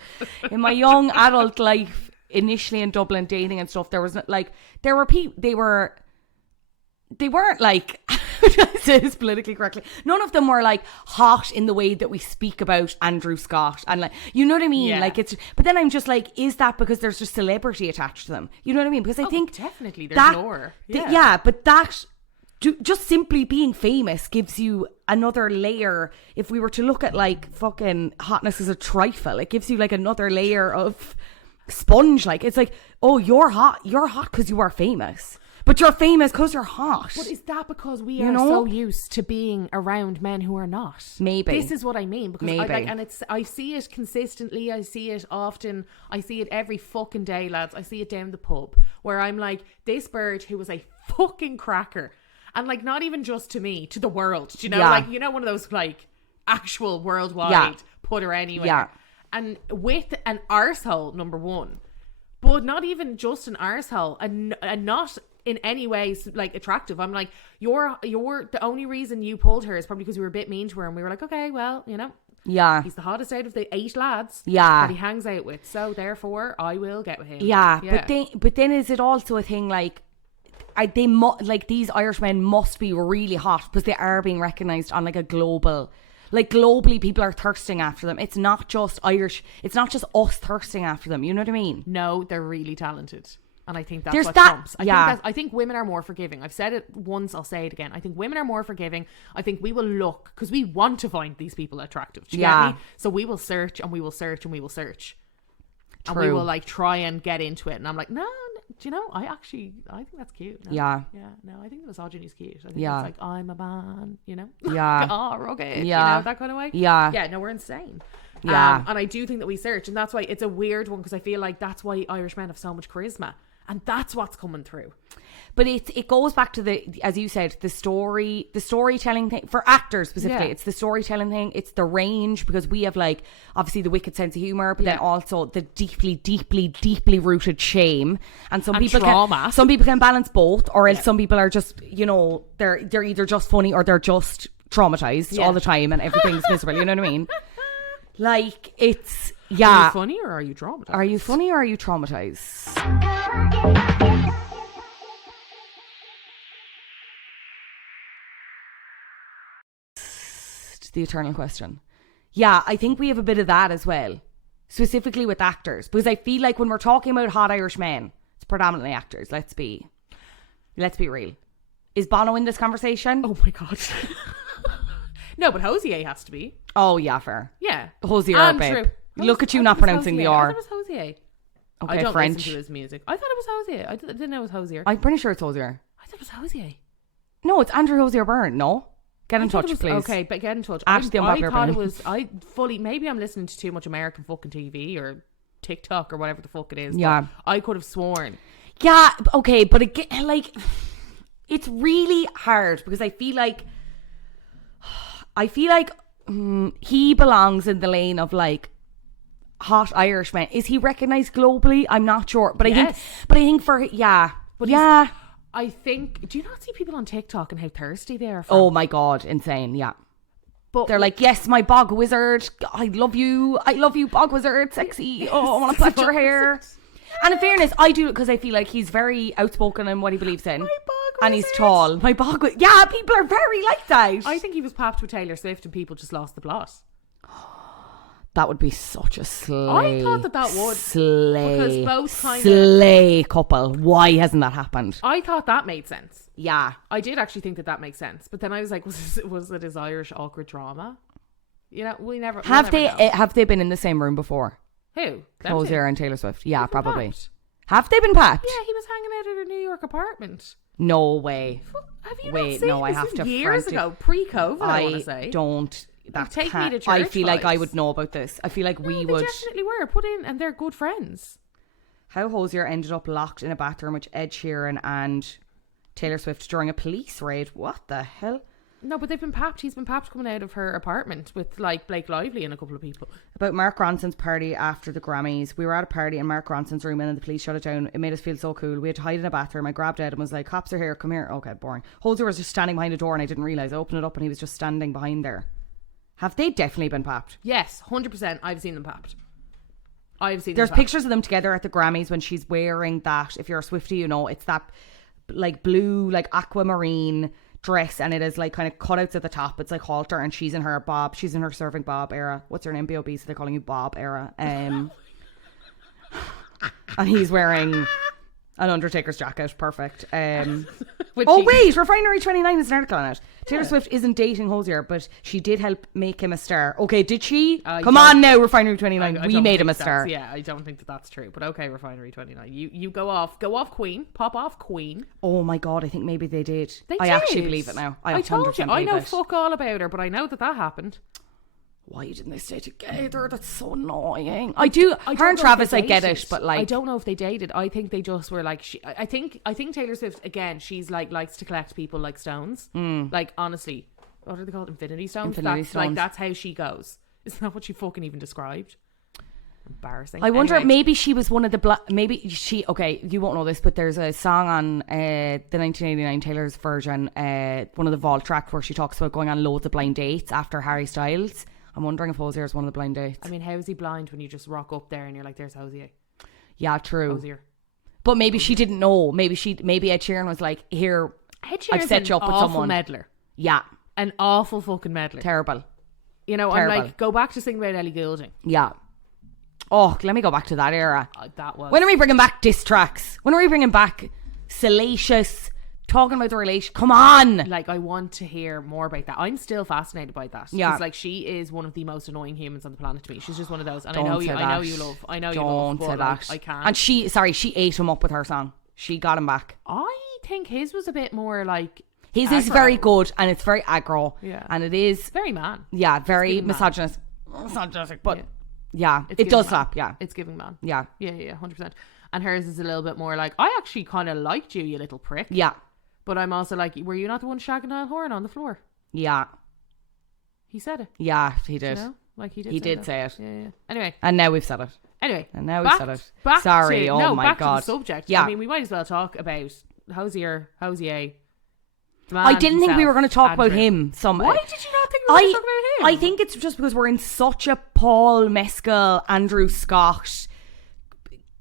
In my young adult life, initially in Dublin, dating and stuff, there was like, there were people, they weren't like, how do I say this politically correctly? None of them were like hot in the way that we speak about Andrew Scott and like, you know what I mean? Yeah. Like it's, but then I'm just like, is that because there's just celebrity attached to them? You know what I mean? Because I think definitely there's lore. Yeah, but that just simply being famous gives you another layer. If we were to look at like fucking hotness as a trifle, it gives you like another layer of sponge. Like it's like, oh, you're hot because you are famous, but you're famous because you're hot. But is that because we are so used to being around men who are not? Maybe this is what I mean, because I see it consistently. I see it often. I see it every fucking day, lads. I see it down the pub where I'm like, this bird who was a fucking cracker. And like, not even just to me, to the world, you know, like, you know, one of those like actual worldwide put her anywhere. Yeah. And with an arsehole, number one, but not even just an arsehole, and not in any way like attractive. I'm like, you're the only reason you pulled her is probably because we were a bit mean to her, and we were like, okay, well, you know. Yeah. He's the hottest out of the 8 lads that he hangs out with. So therefore I will get with him. Yeah. But then is it also a thing like, these Irish men must be really hot because they are being recognised on like a global, like globally people are thirsting after them. It's not just Irish, it's not just us thirsting after them, you know what I mean? No, they're really talented, and I think that's what trumps. I think women are more forgiving. I've said it once, I'll say it again. I think women are more forgiving. I think we will look, because we want to find these people attractive. Do you get me? So we will search and we will search and we will search. True. And we will like try and get into it, and I'm like, no, do you know, I think that's cute. No? Yeah, no, I think the misogyny is cute. I think it's like, I'm a man, you know. Yeah. Oh, rugged. Yeah, you know, that kind of way. Yeah, no, we're insane. Yeah. And I do think that we search, and that's why it's a weird one, because I feel like that's why Irish men have so much charisma, and that's what's coming through. But it goes back to the, as you said, the storytelling thing for actors specifically. Yeah. It's the storytelling thing. It's the range, because we have like obviously the wicked sense of humor, but then also the deeply, deeply, deeply rooted shame, and some people trauma. Some people can balance both, or else some people are just, you know, they're either just funny or they're just traumatized all the time, and everything's miserable. You know what I mean? Like it's Are you funny or are you traumatized? Are you funny or are you traumatized? The eternal question. Yeah, I think we have a bit of that as well, specifically with actors, because I feel like when we're talking about hot Irish men, it's predominantly actors. Let's be real. Is Bono in this conversation? Oh my god. No, but Hosier has to be. Oh yeah, fair. Yeah, Hosier, babe. Look at you not pronouncing the R. I thought it was Hosier. Okay, I don't French. listen to his music. I thought it was Hosier. I didn't know it was Hosier. I'm pretty sure it's Hosier. I thought it was Hosier. No, it's Andrew Hosier Byrne. No. Get in touch, please. Okay, but get in touch. I thought it was. Maybe I'm listening to too much American fucking TV or TikTok or whatever the fuck it is. Yeah, I could have sworn. Yeah, okay, but again, like, it's really hard because I feel like he belongs in the lane of like hot Irish men. Is he recognised globally? I'm not sure, but I think. Do you not see people on TikTok and how thirsty they are? Oh my god, insane! Yeah, but they're like, yes, my bog wizard, I love you, bog wizard, sexy. Oh, I want to touch your hair. And in fairness, I do it because I feel like he's very outspoken in what he believes in, and he's tall. My bog, yeah, people are very like that. I think he was papped with Taylor Swift, and people just lost the plot. That would be such a slay. I thought that would. Slay. Because both kind of... Slay couple. Why hasn't that happened? I thought that made sense. Yeah. I did actually think that makes sense. But then I was like, was it his Irish awkward drama? You know, we never Have know. they been in the same room before? Who? Hosier and Taylor Swift. Yeah, They've been probably. papped. Have they been papped? Yeah, he was hanging out at her New York apartment. No way. Have you Wait, not seen no, I this? have This to was years frantic- ago, pre-COVID, I want to say. Don't. That Take me can't- to church I feel like I vibes. would know about this. I feel like we They would. definitely were. Put in, and they're good friends. How Hosier ended up locked in a bathroom with Ed Sheeran and Taylor Swift during a police raid. What the hell? No, but they've been papped. He's been papped coming out of her apartment with like Blake Lively and a couple of people. About Mark Ronson's party after the Grammys. We were at a party in Mark Ronson's room and then the police shut it down. It made us feel so cool. We had to hide in a bathroom. I grabbed Ed and was like, cops are here, come here. Okay, boring. Hosier was just standing behind a door and I didn't realise. I opened it up and he was just standing behind there. Have they definitely been papped? Yes, 100%. I've seen them papped. I've seen. There's them papped. pictures of them together at the Grammys when she's wearing that. If you're a Swiftie, you know it's that like blue, like aquamarine dress, and it is like kind of cutouts at the top. It's like halter, and she's in her bob. She's in her serving Bob era. What's her name? B.O.B. So they're calling you Bob era. And he's wearing an Undertaker's jacket. Perfect. Wait, Refinery 29 is an article on it. Taylor Swift isn't dating Hosier, but she did help make him a star. Okay, did she? Come on now, Refinery 29. We made him a star. Yeah, I don't think that's true. But okay, Refinery 29. You go off Queen. Pop off Queen. Oh my God, I think maybe they did. They I did. actually believe it now. I told you. I believe know it. fuck all about her, but I know that happened. Why didn't they stay together? That's so annoying. Her and Travis, I get it, but like I don't know if they dated. I think they just were like. I think Taylor Swift again. She's like likes to collect people like stones. Like honestly, what are they called? Infinity stones. Stones. Like that's how she goes. Isn't that what she fucking even described? Embarrassing. I wonder, Anyway. maybe she was one of the okay, you won't know this, but there's a song on the 1989 Taylor's version, one of the Vault tracks where she talks about going on loads of blind dates after Harry Styles. I'm wondering if Hosier is one of the blind dates. I mean, how is he blind when you just rock up there and you're like, there's Hosier? Yeah, true. Hosier. But maybe she didn't know. Maybe Ed Sheeran was like, here, I've set you up with someone. Meddler. Yeah. An awful fucking meddler. Terrible. You know, Terrible. I'm like, go back to singing about Ellie Goulding. Yeah. Oh, let me go back to that era. That was. When are we bringing back diss tracks? When are we bringing back salacious, talking about the relation? Come on! Like, I want to hear more about that. I'm still fascinated by that. Yeah. Because, like, she is one of the most annoying humans on the planet to me. She's just one of those. And Don't I know say you that. love. Say But, that. like, I can't. And she ate him up with her song. She got him back. I think his was a bit more like. His aggro. is very good and it's very aggro. Yeah. And it is. Very man. Yeah, very giving man. misogynistic. But yeah, It's it giving does man. slap. Yeah. It's giving man. Yeah. Yeah, 100%. And hers is a little bit more like, I actually kind of liked you little prick. Yeah. But I'm also like, were you not the one shagging Niall Horan on the floor? Yeah. He said it. Yeah, he did. You know? Like he did. He say did that. say it. Yeah. Anyway. And now we've said it. Anyway. And now back, we've said it. Back Sorry. To, oh no, my back God. to the subject. Yeah. I mean, we might as well talk about Hosier. I didn't think we were going to talk about him. Why did you not think we were going to talk about him? I think it's just because we're in such a Paul Mescal, Andrew Scott,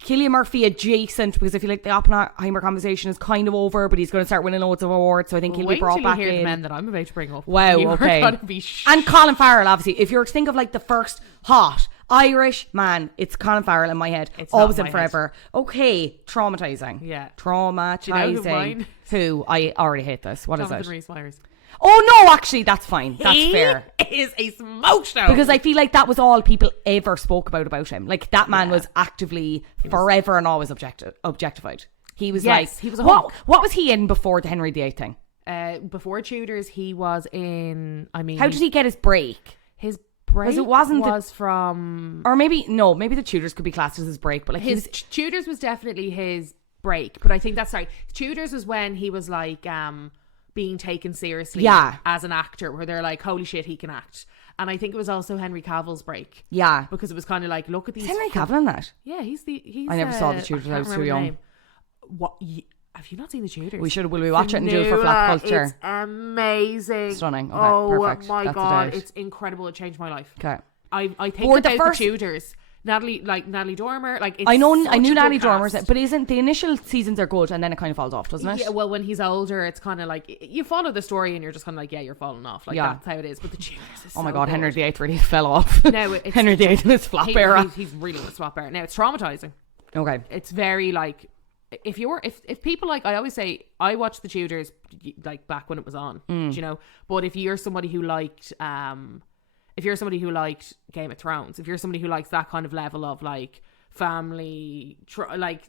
Cillian Murphy adjacent, because I feel like the Oppenheimer conversation is kind of over, but he's going to start winning loads of awards, so I think he'll be brought back hear in. The men that I'm about to bring up. Wow, you okay. Are gonna be and Colin Farrell, obviously. If you're to think of like the first hot Irish man, it's Colin Farrell in my head. It's always not and my head. forever. Okay, traumatizing. Yeah. Traumatizing. Do you know who mine? Who? I already hate this. What is Jonathan it? Rhys-Meyers. Oh no, actually, that's fine. That's fair. He is a smoke show. Because I feel like that was all people ever spoke about him. Like that man was actively forever and always objectified. He was he was a what? hunk. What was he in before the Henry VIII thing? Before Tudors, he was in. I mean, How did he get his break? His break it wasn't was from. Or maybe the Tudors could be classed as his break, but like His Tudors was definitely his break, but I think that's right. Tudors was when he was like being taken seriously as an actor, where they're like, holy shit, he can act. And I think it was also Henry Cavill's break. Yeah. Because it was kind of like, look at these. Is Henry Cavill in that? Yeah, he's I never saw the Tudors. I was too young. What? Have you not seen the Tudors? We should. Will we watch it and do it for Flat Culture? It's amazing. Stunning. Okay, perfect. Oh my That's God, a date. it's incredible. It changed my life. Okay. I think about the Tudors Natalie Dormer. Like, it's I knew such a good Natalie cast. Dormer's, but isn't the initial seasons are good and then it kind of falls off, doesn't it? Yeah, well, when he's older, it's kind of like you follow the story and you're just kind of like, yeah, you're falling off. Like, Yeah. that's how it is. But the Tudors is Oh my so God, good. Henry VIII really fell off. No, it's, Henry VIII in his flop era. He's really a swap era. Now, it's traumatizing. Okay. It's very like, if people like, I always say, I watched the Tudors like back when it was on, do you know? But if you're somebody who liked, Game of Thrones, if you're somebody who likes that kind of level of like family, like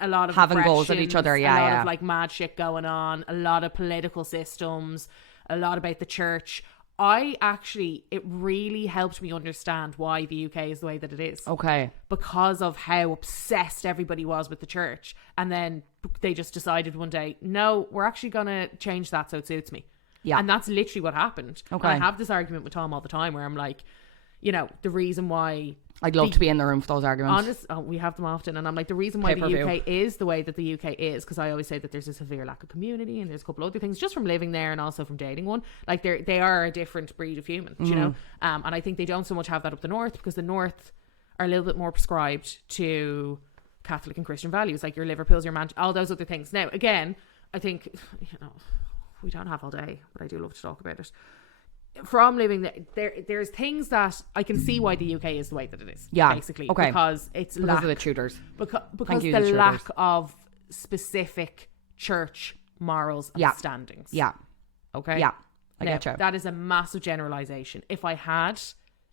a lot of having goals at each other, a lot yeah. of like mad shit going on, a lot of political systems, a lot about the church. It really helped me understand why the UK is the way that it is. Okay. Because of how obsessed everybody was with the church. And then they just decided one day, no, we're actually going to change that so it suits me. Yeah. And that's literally what happened. Okay. And I have this argument with Tom all the time where I'm like, you know, the reason why... I'd love to be in the room for those arguments. We have them often, and I'm like, the reason why Pay-per-view. the UK is the way that the UK is, because I always say that there's a severe lack of community, and there's a couple other things just from living there and also from dating one. Like, they are a different breed of human, you know. And I think they don't so much have that up the north, because the north are a little bit more prescribed to Catholic and Christian values, like your Liverpools, your all those other things. Now, again, I think, you know, we don't have all day, but I do love to talk about it. From living there's things that I can see why the UK is the way that it is. Yeah, basically, okay. because it's because of the Tudors. because Thank you, the the Tudors. lack of specific church morals and standings. Yeah. Okay. Yeah. I Now, get you. that is a massive generalization. If I had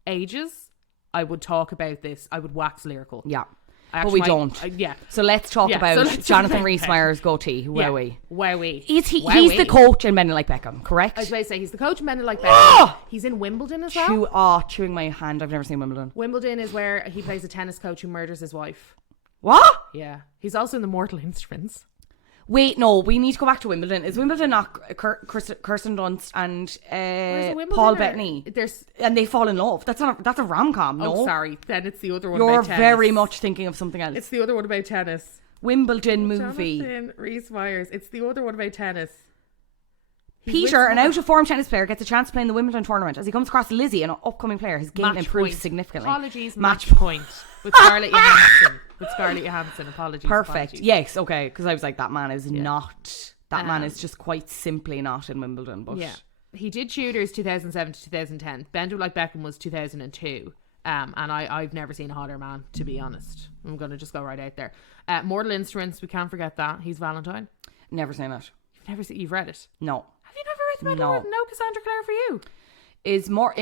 ages, I would talk about this. I would wax lyrical. Yeah. I But we actually don't. yeah. So let's talk Yeah, about so let's talk Jonathan about Rhys-Meyer's goatee. Yeah. Wowie. Wowie. He's the Wowie. coach in Men Like Beckham, correct? I was about to say, he's the coach of Men Like Beckham. He's in Wimbledon as well. Chewing my hand. I've never seen Wimbledon. Wimbledon is where he plays a tennis coach who murders his wife. What? Yeah. He's also in the Mortal Instruments. Wait, no, we need to go back to Wimbledon. Is Wimbledon not Kirsten Dunst and Wimbledon Paul or- Bettany? There's... And they fall in love. That's a rom-com, no? Oh, sorry. Then it's the other one You're about tennis. very much thinking of something else. It's the other one about tennis. Wimbledon movie. Jonathan Rhys-Meyers. It's the other one about tennis. He's Peter, with an out-of-form tennis player, gets a chance to play in the Wimbledon tournament. As he comes across Lizzie, an upcoming player, his game Match improves point. significantly. Apologies, match point. With Scarlett Johansson. Apologies. Perfect. Apologies. Yes, okay. Because I was like, that man is not... That man is just quite simply not in Wimbledon. But Yeah. He did Tudors 2007 to 2010. Bend Like Beckham was 2002. And I've never seen a hotter man, to be honest. I'm going to just go right out there. Mortal Instruments, we can't forget that. He's Valentine. never seen it. You've read it? No. Have you never read the Mandalorian? No Cassandra Clare for you? Is more...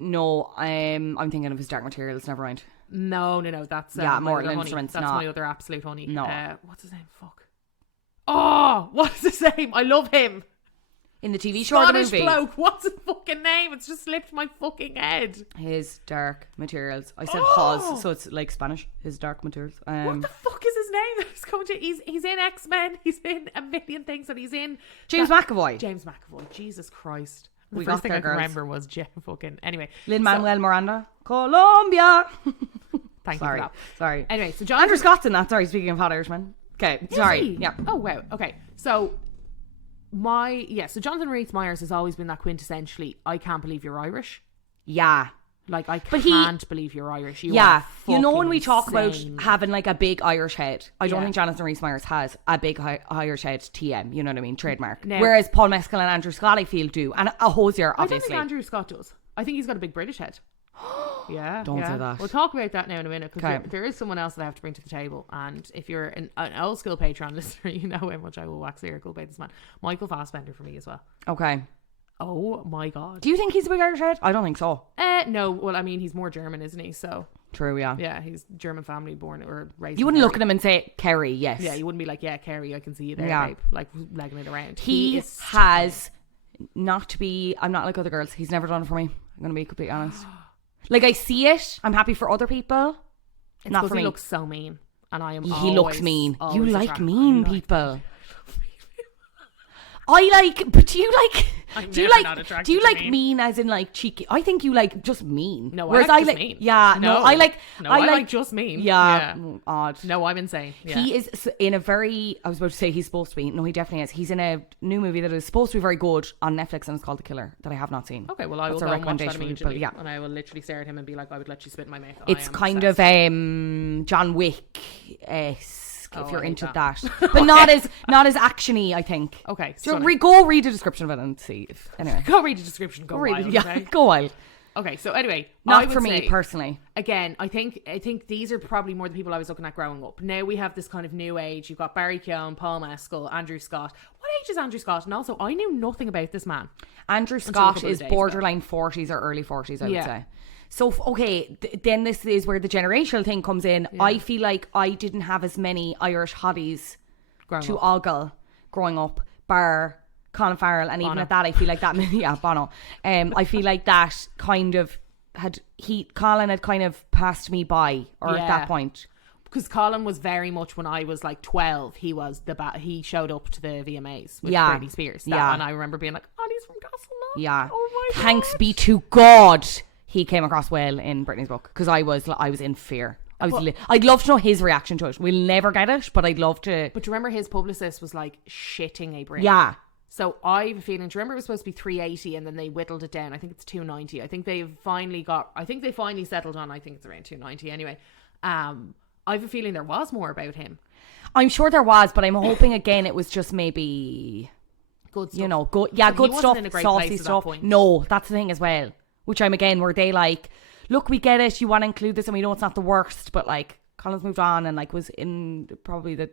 no, I'm thinking of his Dark Materials, never mind. No. That's Yeah, my Mortal other Instruments, honey. That's not. my other absolute honey. No. What's his name? Fuck. Oh, what's his name? I love him. In the TV show or the Scottish movie? bloke. What's his fucking name? It's just slipped my fucking head. His Dark Materials. I said Hos, so it's like Spanish. His Dark Materials. What the fuck is his name? He's going to. He's in X-Men. He's in a million things that he's in. James McAvoy. James McAvoy. Jesus Christ. The We first got thing there, I can girls. remember was Jeff fucking. Anyway. Lin-Manuel Miranda. Colombia. Thank Sorry. you for that. Sorry. Anyway, so Andrew Scott's in that. Sorry, speaking of hot Irishmen. Okay, sorry. Is he? Yeah. Oh wow. Okay. So so Jonathan Rhys-Meyers has always been that quintessentially, I can't believe you're Irish. Yeah. Like, I But he- can't believe you're Irish. You Yeah. are You know when fucking we talk insane. about having like a big Irish head, I don't Yeah. think Jonathan Rhys-Meyers has a big Irish head TM, you know what I mean? Trademark. No. Whereas Paul Mescal and Andrew Scott, I feel, do. And a Hosier, I don't obviously. think Andrew Scott does. I think he's got a big British head. Yeah. Don't yeah. say that. We'll talk about that now in a minute, because Okay. there is someone else that I have to bring to the table. And if you're an old school Patreon listener, you know how much I will wax lyrical about this man. Michael Fassbender for me as well. Okay. Oh my God. Do you think he's a big Irish head? I don't think so. No. Well, I mean, he's more German, isn't he? So True, yeah. yeah, he's German family, born or raised. You in wouldn't look Kerry. at him and say, Kerry, yes. Yeah, you wouldn't be like, yeah, Kerry, I can see you there, Yeah. babe. Like, legging it around. He is has, not to be, I'm not like other girls. He's never done it for me. I'm going to be completely honest. Like, I see it. I'm happy for other people. It's Not because for he me. looks so mean. And I am He looks mean. You always like attracted- mean I like- people. But do you like I'm do you never like not attracted do you to like mean as in like cheeky? I think you like just mean. No, whereas I like just mean. Yeah, no, I like I like just mean. Yeah, odd. No, I'm insane. Yeah. He is in a very. I was about to say he's supposed to be. No, he definitely is. He's in a new movie that is supposed to be very good on Netflix, and it's called The Killer, that I have not seen. Okay, well I will That's go a and watch that recommendation, immediately. yeah. And I will literally stare at him and be like, I would let you spit in my mouth. It's kind of John Wick-esque. If you're I hate into that. but not as actiony, I think. Okay, so go read the description of it and see. Anyway, go read the description. Go read wild. it. Yeah, Okay? go wild. Okay, so anyway, not for me personally. Again, I think these are probably more the people I was looking at growing up. Now we have this kind of new age. You've got Barry Keoghan, Paul Mescal, Andrew Scott. What age is Andrew Scott? And also, I knew nothing about this man. Andrew Scott is borderline 40s or early 40s, I would say. So, okay, then this is where the generational thing comes in. Yeah. I feel like I didn't have as many Irish hotties to ogle growing up, bar Colin Farrell, and Bono. Even at that, I feel like that, yeah, Bono. I feel like that kind of Colin had kind of passed me by, or at that point. Because Colin was very much, when I was like 12, he was he showed up to the VMAs with Britney Spears. And I remember being like, oh, he's from Castleknock. Yeah. Oh my Thanks God. be to God. He came across well in Britney's book, because I was in fear. I'd love to know his reaction to it. We'll never get it, but I'd love to. But do you remember his publicist was like shitting a brick? Yeah. So I have a feeling. Do you remember it was supposed to be 380 and then they whittled it down? I think it's 290. I think they finally settled on. I think it's around 290 anyway. I have a feeling there was more about him. I'm sure there was, but I'm hoping again it was just maybe good stuff. You know, good stuff, saucy stuff. No, that's the thing as well. Which I'm again, where they like, look, we get it, you want to include this and we know it's not the worst, but like Colin's moved on and like was in probably the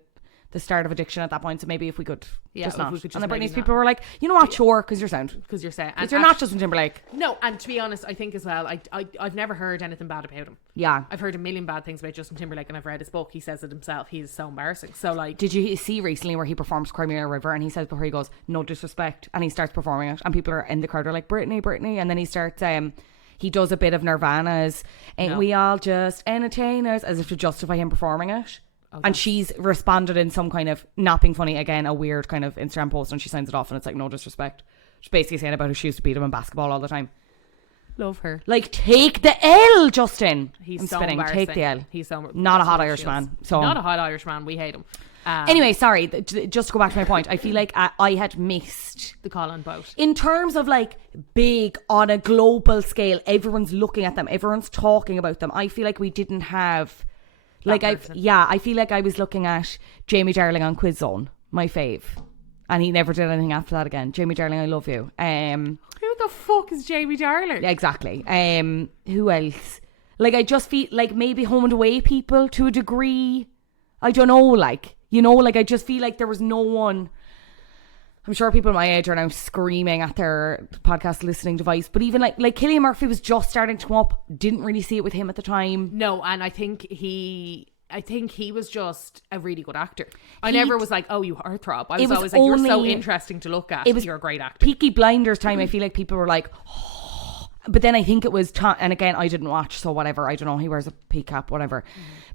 start of addiction at that point, so maybe if we could just not. And the Britney's people were like, you know what, sure, because you're sound. Because you're sound. Because you're not Justin Timberlake. No, and to be honest, I think as well, I've never heard anything bad about him. Yeah. I've heard a million bad things about Justin Timberlake, and I've read his book. He says it himself. He's so embarrassing. So like, did you see recently where he performs Crimea River and he says before he goes, no disrespect, and he starts performing it and people are in the crowd are like, Britney, and then he starts he does a bit of Nirvana's and we all just entertainers, as if to justify him performing it. And she's responded in some kind of, not being funny, again, a weird kind of Instagram post, and she signs it off and it's like, no disrespect. She's basically saying about how she used to beat him in basketball all the time. Love her. Like, take the L, Justin. He's so embarrassing. Take the L. He's so not a hot Irishman. So not a hot Irishman. We hate him. Anyway, sorry, just to go back to my point, I feel like I had missed the Colin boat. In terms of like big on a global scale, everyone's looking at them, everyone's talking about them. I feel like we didn't have... Like I feel like I was looking at Jamie Darling on Quiz Zone, my fave, and he never did anything after that again. Jamie Darling, I love you. Who the fuck is Jamie Darling? Exactly. Who else? Like I just feel like maybe Home and Away people to a degree. I don't know. Like you know, like I just feel like there was no one. I'm sure people my age are now screaming at their podcast listening device, but even like Cillian Murphy was just starting to come up. Didn't really see it with him at the time. No, and I think he was just a really good actor. I never was like, oh, you heartthrob. I was always like, you're so interesting to look at. You're a great actor. Peaky Blinders time, I feel like people were like, oh. But then I think it was and again, I didn't watch, so whatever. I don't know. He wears a pea cap, whatever.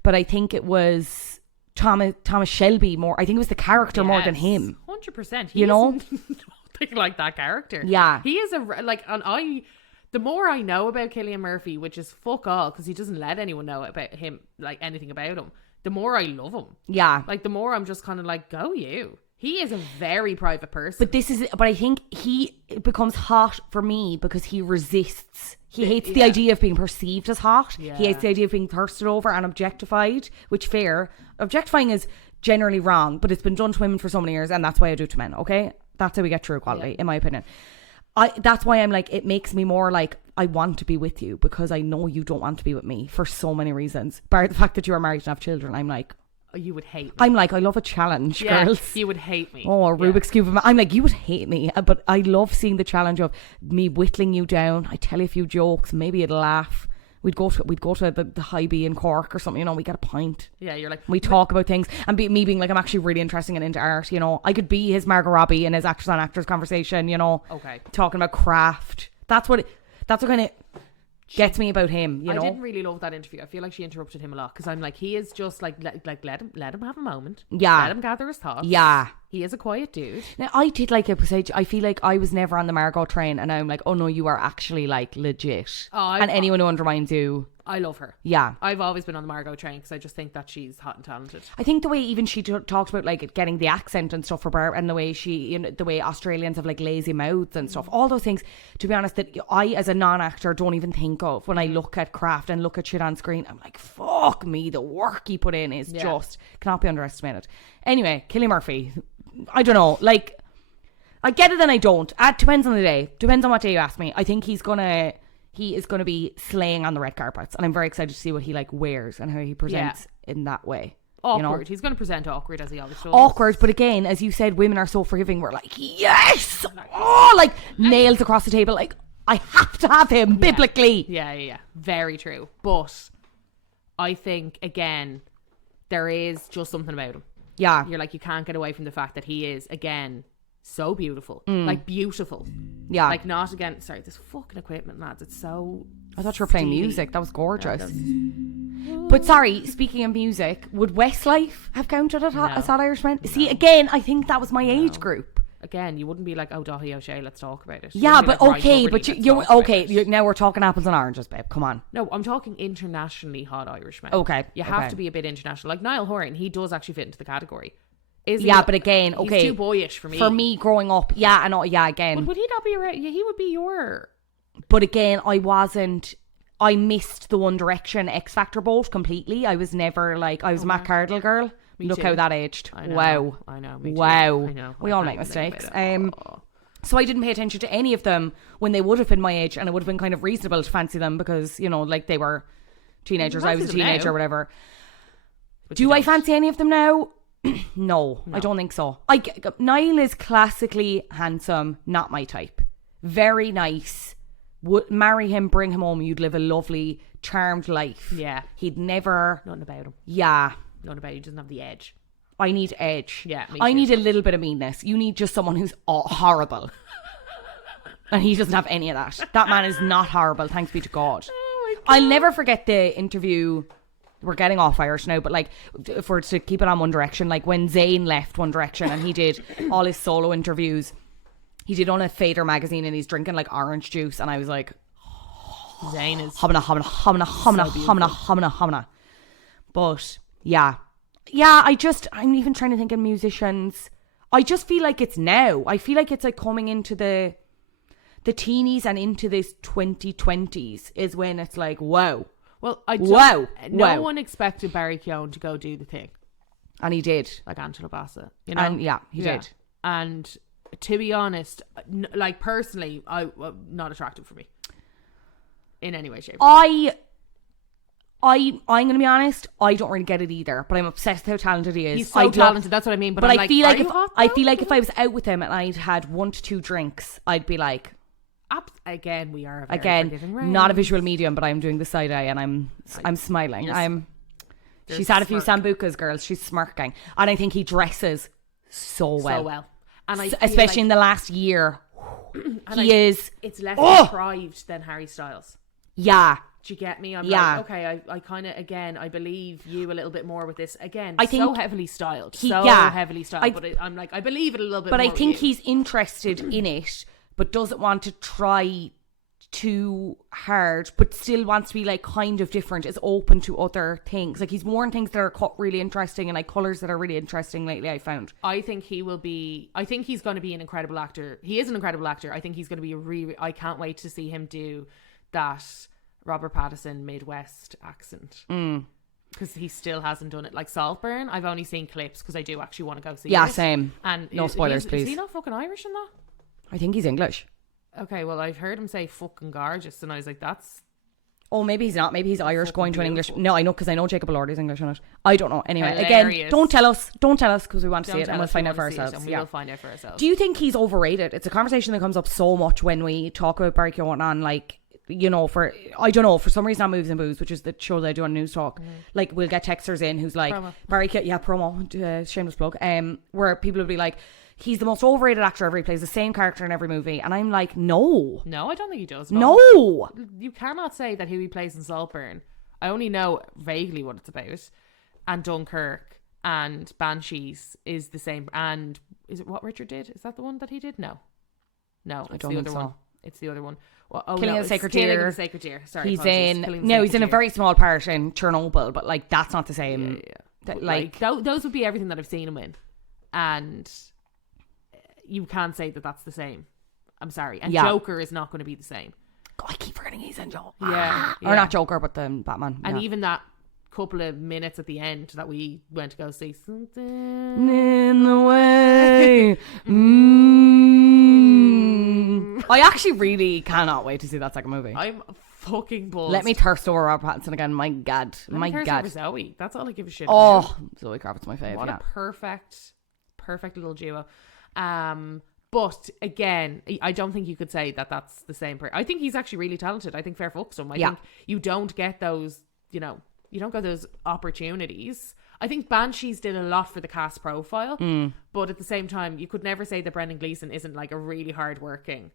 But I think it was Thomas Shelby more. I think it was the character more than him. 100%. You know, nothing like that character. Yeah, he is the more I know about Cillian Murphy, which is fuck all, because he doesn't let anyone know about him, like anything about him, the more I love him. Yeah, like the more I'm just kind of like, go you. He is a very private person. But I think he becomes hot for me because he resists. He hates the idea of being perceived as hot. Yeah. He hates the idea of being thirsted over and objectified, which fair. Objectifying is generally wrong, but it's been done to women for so many years, and that's why I do it to men, okay? That's how we get true equality, in my opinion. That's why I'm like, it makes me more like, I want to be with you because I know you don't want to be with me for so many reasons. Bar the fact that you are married and have children, I'm like, you would hate me. I'm like, I love a challenge, girls. You would hate me. Oh, a Rubik's Cube. I'm like, you would hate me. But I love seeing the challenge of me whittling you down. I tell you a few jokes. Maybe you'd laugh. We'd go to the High B in Cork or something, you know, we get a pint. Yeah, you're like... We talk about things. And me being like, I'm actually really interesting and into art, you know. I could be his Margot Robbie in his actors on actors conversation, you know. Okay. Talking about craft. That's what kind of... gets me about him, you know. I didn't really love that interview. I feel like she interrupted him a lot because I'm like, he is just like let him have a moment. Yeah. Let him gather his thoughts. Yeah. He is a quiet dude. Now, I did like it. I feel like I was never on the Margot train, and I'm like, oh no, you are actually like legit. And anyone who undermines you, I love her. Yeah. I've always been on the Margot train because I just think that she's hot and talented. I think the way even she talked about like getting the accent and stuff for Bar, and the way the way Australians have like lazy mouths and stuff, all those things, to be honest, that I as a non-actor don't even think of when I look at craft and look at shit on screen. I'm like, fuck me, the work he put in is just cannot be underestimated. Anyway, Cillian Murphy, I don't know, like, I get it and I don't. It depends on the day. Depends on what day you ask me. I think he is going to be slaying on the red carpets, and I'm very excited to see what he like wears and how he presents in that way. Awkward. You know? He's going to present awkward as he always does. Awkward, but again, as you said, women are so forgiving. We're like, yes! Oh, like nails across the table. Like, I have to have him biblically. Yeah. Very true. But I think, again, there is just something about him. Yeah. You're like, you can't get away from the fact that he is, again, so beautiful. Like, beautiful. Yeah. Like, not again, sorry, this fucking equipment, lads. It's so... I thought you were playing music. That was gorgeous. But sorry, speaking of music, would Westlife have counted as Hot Irishman? See, again, I think that was my age group. Again, you wouldn't be like, oh, Daithí O'Shea, let's talk about it. Yeah, but like, okay, right, but you're okay. Now we're talking apples and oranges, babe. Come on. No, I'm talking internationally hot Irishmen. Okay. You have to be a bit international. Like Niall Horan, he does actually fit into the category. Is he? Yeah, but again, okay. He's too boyish for me. For me growing up, yeah, I know, yeah, again. But would he not be around? Yeah, he would be your... But again, I missed the One Direction X Factor boat completely. I was never like, I was a Matt Cardle girl. Look too. how that aged. I know, wow. I know. Me too. Wow. I know. We all make mistakes. So I didn't pay attention to any of them when they would have been my age, and it would have been kind of reasonable to fancy them because, you know, like they were teenagers. I was a teenager or whatever. Do I fancy any of them now? No, I don't think so. Niall is classically handsome, not my type. Very nice. Would marry him, bring him home, you'd live a lovely, charmed life. Yeah. He'd never... Nothing about him. Yeah. Nothing about him. He doesn't have the edge. I need edge. Yeah, me I too. need a little bit of meanness. You need just someone who's horrible. And he doesn't have any of that. That man is not horrible, thanks be to God. Oh my God. I'll never forget the interview. We're getting off Irish now, but like, to keep it on One Direction, like when Zayn left One Direction and he did all his solo interviews, he did on a Fader magazine and he's drinking like orange juice, and I was like, Zayn is hamna. But yeah, I'm even trying to think of musicians. I just feel like it's now. I feel like it's like coming into the teenies and into this 2020s is when it's like, wow. Well, no one expected Barry Keoghan to go do the thing. And he did. Like Angela Bassett, you know? And yeah, he did. And to be honest, like personally, not attractive for me. In any way, shape, or form. I'm going to be honest, I don't really get it either, but I'm obsessed with how talented he is. He's so talented, that's what I mean. But I feel like if I was out with him and I'd had 1 to 2 drinks, I'd be like, again, we are a very forgiving race. Not a visual medium, but I'm doing the side eye and I'm smiling. She's had a few sambucas, girls. She's smirking, and I think he dresses so well. And especially in the last year, It's less deprived than Harry Styles. Yeah. Do you get me? I'm like, okay, I kind of, again, I believe you a little bit more with this. Again, I think so heavily styled. But I'm like, I believe it a little bit more. But I think he's interested in it, but doesn't want to try too hard, but still wants to be like kind of different, is open to other things. Like he's worn things that are really interesting and like colours that are really interesting lately, I found. I think he's going to be an incredible actor. He is an incredible actor. I think he's going to be I can't wait to see him do that Robert Pattinson Midwest accent. Because he still hasn't done it. Like Saltburn, I've only seen clips because I do actually want to go see it. Yeah, same. And no spoilers, please. Is he not fucking Irish in that? I think he's English. Okay, well, I've heard him say fucking gorgeous, and I was like, that's... Oh, maybe he's not. Maybe he's Irish going to an English... No, I know, because I know Jacob Elordi's English in it. I don't know. Anyway, Hilarious. Again, don't tell us. Don't tell us, because we want to see it, and we'll find out for ourselves. And we'll find out for ourselves. Do you think he's overrated? It's a conversation that comes up so much when we talk about Barry Keoghan on, like, you know, for some reason on Moves and Booze, which is the show that I do on News Talk, like we'll get texters in who's like, promo. Barry Keoghan, shameless plug, where people will be like, he's the most overrated actor ever. He plays the same character in every movie. And I'm like, no. No, I don't think he does. No. You cannot say that who he plays in Saltburn. I only know vaguely what it's about. And Dunkirk and Banshees is the same. And is it what Richard did? Is that the one that he did? No, it's the other one. It's the other one. Well, Killing of the Sacred Deer. Killing of the Sacred Deer. Sorry, he's apologies. he's in a very small part in Chernobyl, but like that's not the same. Yeah. Like those would be everything that I've seen him in, and you can't say that that's the same. I'm sorry. And Joker is not going to be the same. God, I keep forgetting he's in Joker. Yeah. Or not Joker, but the Batman. And even that couple of minutes at the end that we went to go see something in the way. I actually really cannot wait to see that second movie. I'm fucking buzzed. Let me thirst over Robert Pattinson again. My God. My God. Zoe. That's all I give a shit about. Oh, Zoe Kravitz's my fave. What a perfect little duo. But again, I don't think you could say that that's the same person. I think he's actually really talented. I think fair fucks him. I think you don't get those, you don't get those opportunities. I think Banshees did a lot for the cast profile, but at the same time, you could never say that Brendan Gleeson isn't like a really hardworking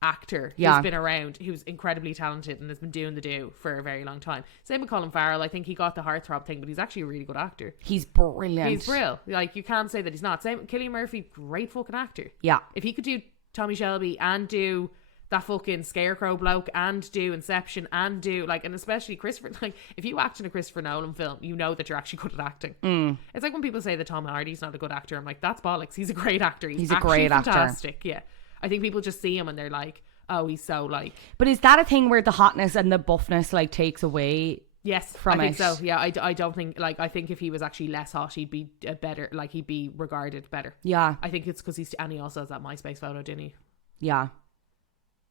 actor who's been around, who's incredibly talented and has been doing the do for a very long time. Same with Colin Farrell. I think he got the heartthrob thing, but he's actually a really good actor. He's brilliant. He's brilliant. Like, you can't say that he's not. Same Cillian Murphy, great fucking actor. Yeah. If he could do Tommy Shelby and do that fucking Scarecrow bloke and do Inception and do and especially Christopher, like if you act in a Christopher Nolan film, you know that you're actually good at acting. It's like when people say that Tom Hardy's not a good actor. I'm like, that's bollocks. He's a great actor. He's a great fantastic actor. Yeah. I think people just see him and they're like, oh, he's so like. But is that a thing where the hotness and the buffness takes away? Yes, from I think so. Yeah, I don't think I think if he was actually less hot, he'd be better. Like he'd be regarded better. Yeah, I think it's because and he also has that MySpace photo, didn't he? Yeah.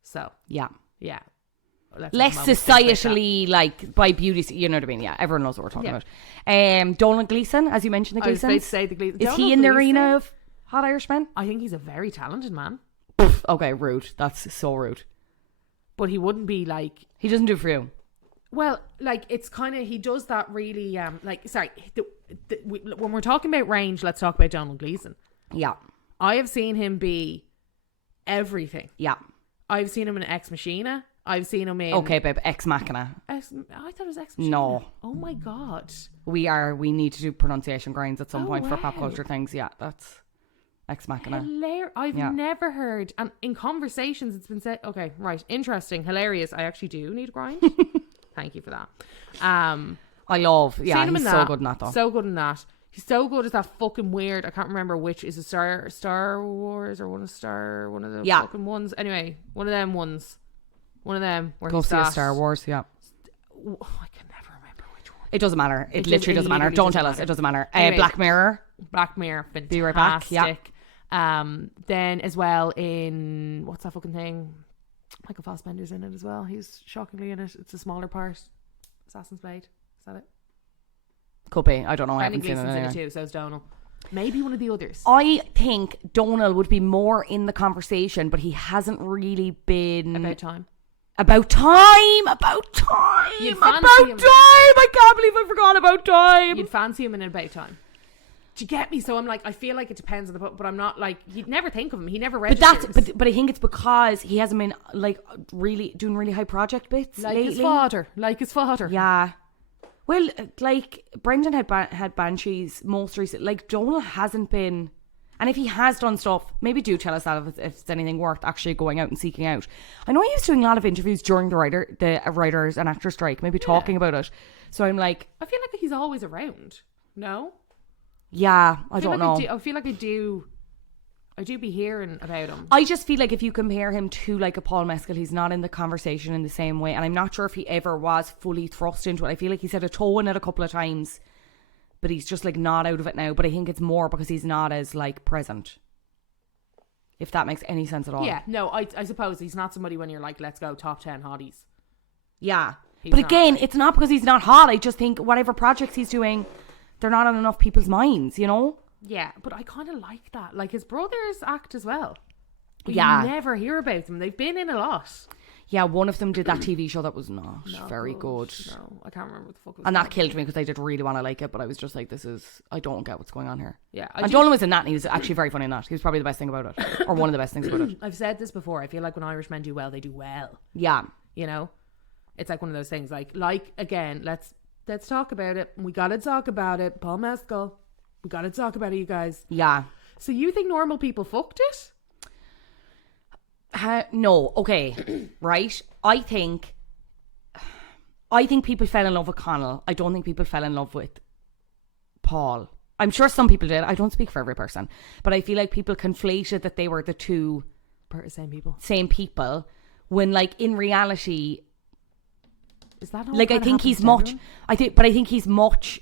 So yeah. Less societally by beauty, you know what I mean? Yeah, everyone knows what we're talking about. Donald Gleeson, as you mentioned, the Gleesons. I was about to say the Gleeson. Is he in the arena of hot Irishmen? I think he's a very talented man. Okay, rude. That's so rude. But he wouldn't be like. He doesn't do it for you. Well, it's kind of, he does that really, when we're talking about range, let's talk about Donald Gleeson. Yeah. I have seen him be everything. Yeah. I've seen him in Ex Machina. I've seen him in... Okay, babe, Ex Machina. I thought it was Ex Machina. No. Oh my God. We need to do pronunciation grinds at some point for pop culture things. Yeah, that's Ex Machina. I've never heard, and in conversations it's been said, okay, right, interesting, hilarious. I actually do need a grind. Thank you for that. I love, he's so good in that though. So good in that. He's so good as that fucking weird, I can't remember which, is it Star Wars or one of the fucking ones. Anyway, one of them ones. One of them where go see a Star Wars, yeah. Oh, I can never remember which one. It doesn't matter. It literally doesn't matter. Don't tell us. It doesn't matter. Anyway, Black Mirror, fantastic. Be right back. Yeah. Then as well in, what's that fucking thing? Michael Fassbender's in it as well. He's shockingly in it. It's a smaller part. Assassin's Blade. Is that it? Could be. I don't know. I haven't seen Gleeson's in it too. So is Donal. Maybe one of the others. I think Donal would be more in the conversation, but he hasn't really been. About time. You'd fancy him. I can't believe I forgot About Time. You'd fancy him in About Time. Do you get me? So I'm like, I feel like it depends on the, but I'm not like, you'd never think of him. He never registers. But I think it's because he hasn't been really doing really high project bits like lately. His father. Yeah. Well, Brendan had Banshees most recently. Donal hasn't been, and if he has done stuff, maybe do tell us that if it's anything worth actually going out and seeking out. I know he was doing a lot of interviews during the writers and actors strike, maybe talking about it. So I'm like, I feel like he's always around. No. Yeah, I don't know. I feel like I do be hearing about him. I just feel like if you compare him to a Paul Mescal, he's not in the conversation in the same way, and I'm not sure if he ever was fully thrust into it. I feel like he's had a toe in it a couple of times, but he's just not out of it now. But I think it's more because he's not as present, if that makes any sense at all. Yeah, no, I suppose he's not somebody when you're like, let's go top 10 hotties. Yeah, but again, it's not because he's not hot. I just think whatever projects he's doing, they're not on enough people's minds, Yeah, but I kind of like that. His brothers act as well. We never hear about them. They've been in a lot. Yeah, one of them did that TV show that was not very good. No, I can't remember what the fuck it was. And that killed me because I did really want to like it, but I was just like, I don't get what's going on here. Yeah. And Dolan was in that, and he was actually very funny in that. He was probably the best thing about it, or one of the best things about it. I've said this before. I feel like when Irish men do well, they do well. Yeah. You know? It's like one of those things. Like again, let's talk about it. We got to talk about it. Paul Mescal. We got to talk about it, you guys. Yeah. So you think normal people fucked it? No, okay, right. I think people fell in love with Connell. I don't think people fell in love with Paul. I'm sure some people did. I don't speak for every person, but I feel like people conflated that they were the two same people when, like, in reality, is that not like, I think he's much.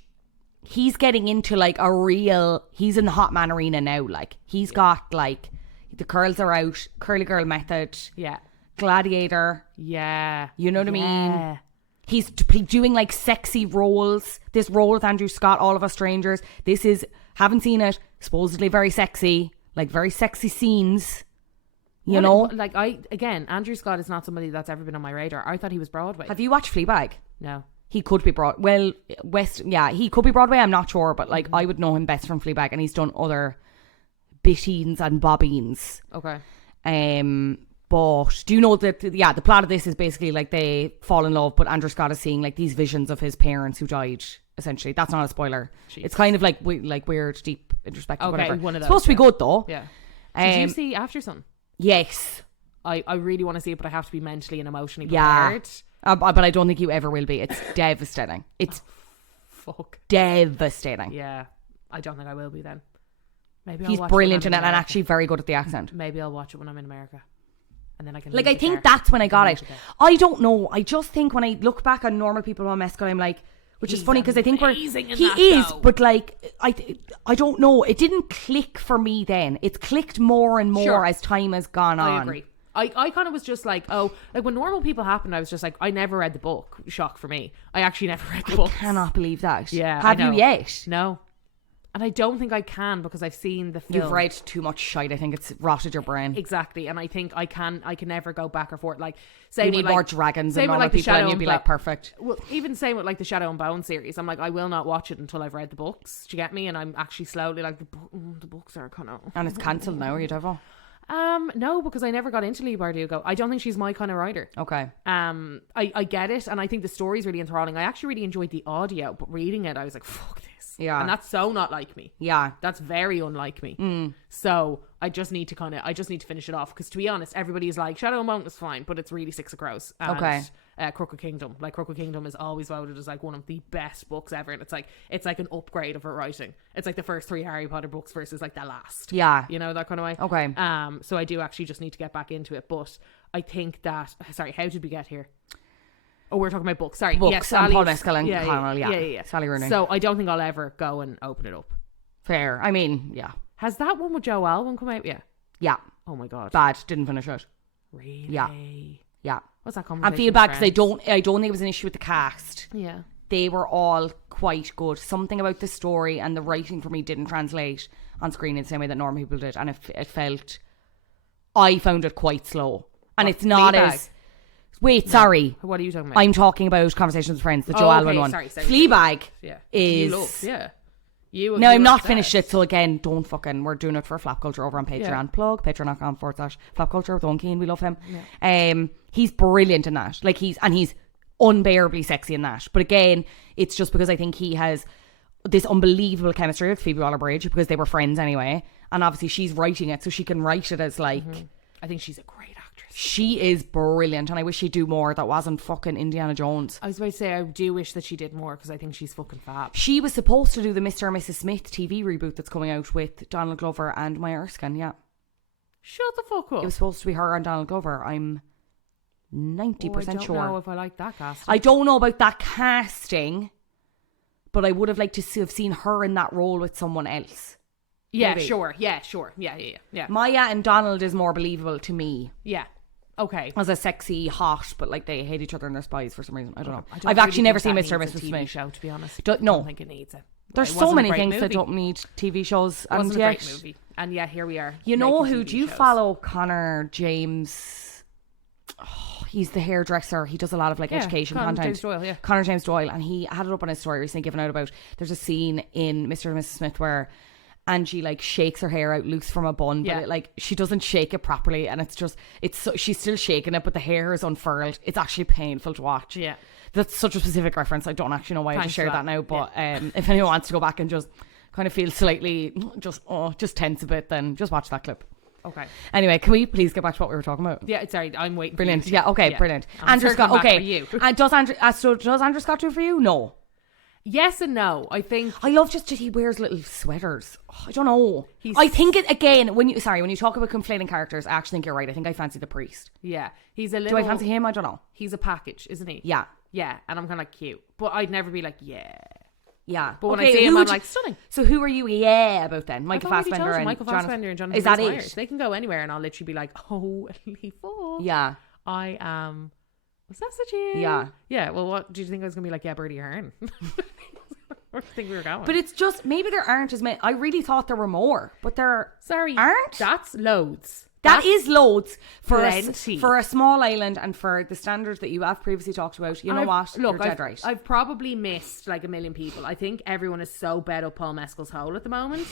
He's getting into like a real. He's in the hot man arena now. Like, he's got like. The curls are out. Curly Girl Method. Yeah. Gladiator. Yeah. You know what I mean? He's doing like sexy roles. This role with Andrew Scott, All of Us Strangers. This is, haven't seen it, supposedly very sexy. Like very sexy scenes. You know? Like Andrew Scott is not somebody that's ever been on my radar. I thought he was Broadway. Have you watched Fleabag? No. He could be he could be Broadway, I'm not sure. But like, I would know him best from Fleabag, and he's done other bittines and bobbines. Okay. But do you know that the plot of this is basically like they fall in love, but Andrew Scott is seeing like these visions of his parents who died, essentially. That's not a spoiler. Jeez. It's kind of like weird, deep, introspective, whatever. One of those, it's supposed to be good though. Yeah. Did you see After Sun? Yes. I really want to see it, but I have to be mentally and emotionally prepared. Yeah. But I don't think you ever will be. It's devastating. It's fuck devastating. Yeah. I don't think I will be then. Maybe he's brilliant in it and actually very good at the accent. Maybe I'll watch it when I'm in America, and then I can. Like, I think that's when I got it. I don't know. I just think when I look back on normal people on Mescal, I'm like, which is funny because I think but like I don't know. It didn't click for me then. It's clicked more and more as time has gone on. I agree. I kind of was just like, oh, like when Normal People happened, I was just like, I never read the book. Shock for me. I actually never read the book. I cannot believe that. Yeah, have you yet? No. And I don't think I can because I've seen the film. You've read too much shite. I think it's rotted your brain. Exactly. And I think I can never go back or forth. Like, say you need more dragons and normal people and you'd be like, perfect. Well, even same with like the Shadow and Bone series. I'm like, I will not watch it until I've read the books. Do you get me? And I'm actually slowly like, the books are kind of... And it's cancelled now, are you devil? No, because I never got into Leigh Bardugo. I don't think she's my kind of writer. Okay. I get it, and I think the story's really enthralling. I actually really enjoyed the audio, but reading it, I was like, fuck this. Yeah. And that's so not like me. Yeah. That's very unlike me. So I just need to finish it off, because to be honest, everybody's like, Shadow and Bone is fine, but it's really Six of Crows. And, okay. Crooked Kingdom. Like, Crooked Kingdom is always voted as like one of the best books ever, and it's like an upgrade of her writing. It's like the first 3 Harry Potter books versus like the last. Yeah. You know, that kind of way. Okay. So I do actually just need to get back into it, but I think that... Sorry, how did we get here? Oh, we're talking about books. Sorry. Books, and Paul Mescal and Connell, yeah. Sally Rooney. So I don't think I'll ever go and open it up. Fair. I mean, yeah. Has that one with Joe Alwyn come out yet? Yeah. Oh my God. Bad. Didn't finish it. Really? Yeah. Yeah. What's that conversation? And feel bad because I don't think it was an issue with the cast. Yeah. They were all quite good. Something about the story and the writing for me didn't translate on screen in the same way that normal people did. And it felt... I found it quite slow. And it's not Fleabag? as... Wait, sorry. What are you talking about? I'm talking about Conversations with Friends, the Joe Alwyn one. Sorry. Fleabag is... You love, no, I'm not finished it, so again, don't fucking... We're doing it for Flap Culture over on Patreon. Yeah. Plug, patreon.com/Flap Culture with Owen Keane. We love him. Yeah. He's brilliant in that. Like, he's unbearably sexy in that. But again, it's just because I think he has this unbelievable chemistry with Phoebe Waller-Bridge because they were friends anyway. And obviously she's writing it, so she can write it as like... I think she's a great actress. She is brilliant, and I wish she'd do more that wasn't fucking Indiana Jones. I was about to say, I do wish that she did more because I think she's fucking fab. She was supposed to do the Mr. and Mrs. Smith TV reboot that's coming out with Donald Glover and Maya Erskine, yeah. Shut the fuck up. It was supposed to be her and Donald Glover. I'm 90% sure. I don't know if I like that casting. I don't know about that casting, but I would have liked to have seen her in that role with someone else. Yeah, maybe. Sure. Yeah, sure. Yeah. Maya and Donald is more believable to me. Yeah. Okay. As a sexy, hot, but like they hate each other and they're spies for some reason. I don't know. I've actually never seen Mr. and Mrs. Smith. Show, to be honest. No. I don't think it needs it. There's so many things that don't need TV shows. It wasn't a great movie. And yeah, here we are. You know who? Do you follow Connor James? Oh, he's the hairdresser. He does a lot of like education Connor content. James Doyle, yeah. Connor James Doyle, and he had it up on his story recently, giving out about. There's a scene in Mr. and Mrs. Smith where Angie like shakes her hair out loose from a bun, but it, like she doesn't shake it properly, and she's still shaking it, but the hair is unfurled. It's actually painful to watch. Yeah, that's such a specific reference. I don't actually know why I just shared that now, but if anyone wants to go back and just kind of feel slightly just tense a bit, then just watch that clip. Okay. Anyway, can we please get back to what we were talking about? Yeah, sorry, I'm waiting. Brilliant. Yeah. Okay. Yeah. Brilliant. Andrew Scott. Okay. Does Andrew Scott do it for you? No. Yes and no. I think I love just that he wears little sweaters. I don't know. I think it again when you talk about conflating characters. I actually think you're right. I think I fancy the priest. Yeah, he's a little. Do I fancy him? I don't know. He's a package, isn't he? Yeah. Yeah, and I'm kind of like cute, but I'd never be like Yeah. But when I see him, I'm like, stunning. So who are you about then? Michael Fassbender and Jonathan Is that Rhys-Meyers. it? They can go anywhere and I'll literally be like, holy fuck. Yeah. I am Sausage. Yeah. Yeah, well, what do you think I was going to be like, Bertie Ahern? Where do you think we were going? But it's just, maybe there aren't as many. I really thought there were more, but there aren't. That's loads. That is loads for a small island and for the standards that you have previously talked about. You know what? Look, you're dead right. I've probably missed like a million people. I think everyone is so bed up Paul Mescal's hole at the moment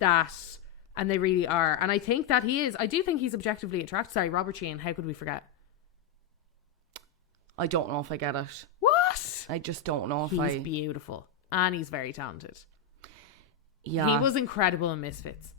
and they really are. And I think that I do think he's objectively attractive. Sorry, Robert Sheehan, how could we forget? I don't know if I get it. What? I just don't know if He's beautiful and he's very talented. Yeah. He was incredible in Misfits.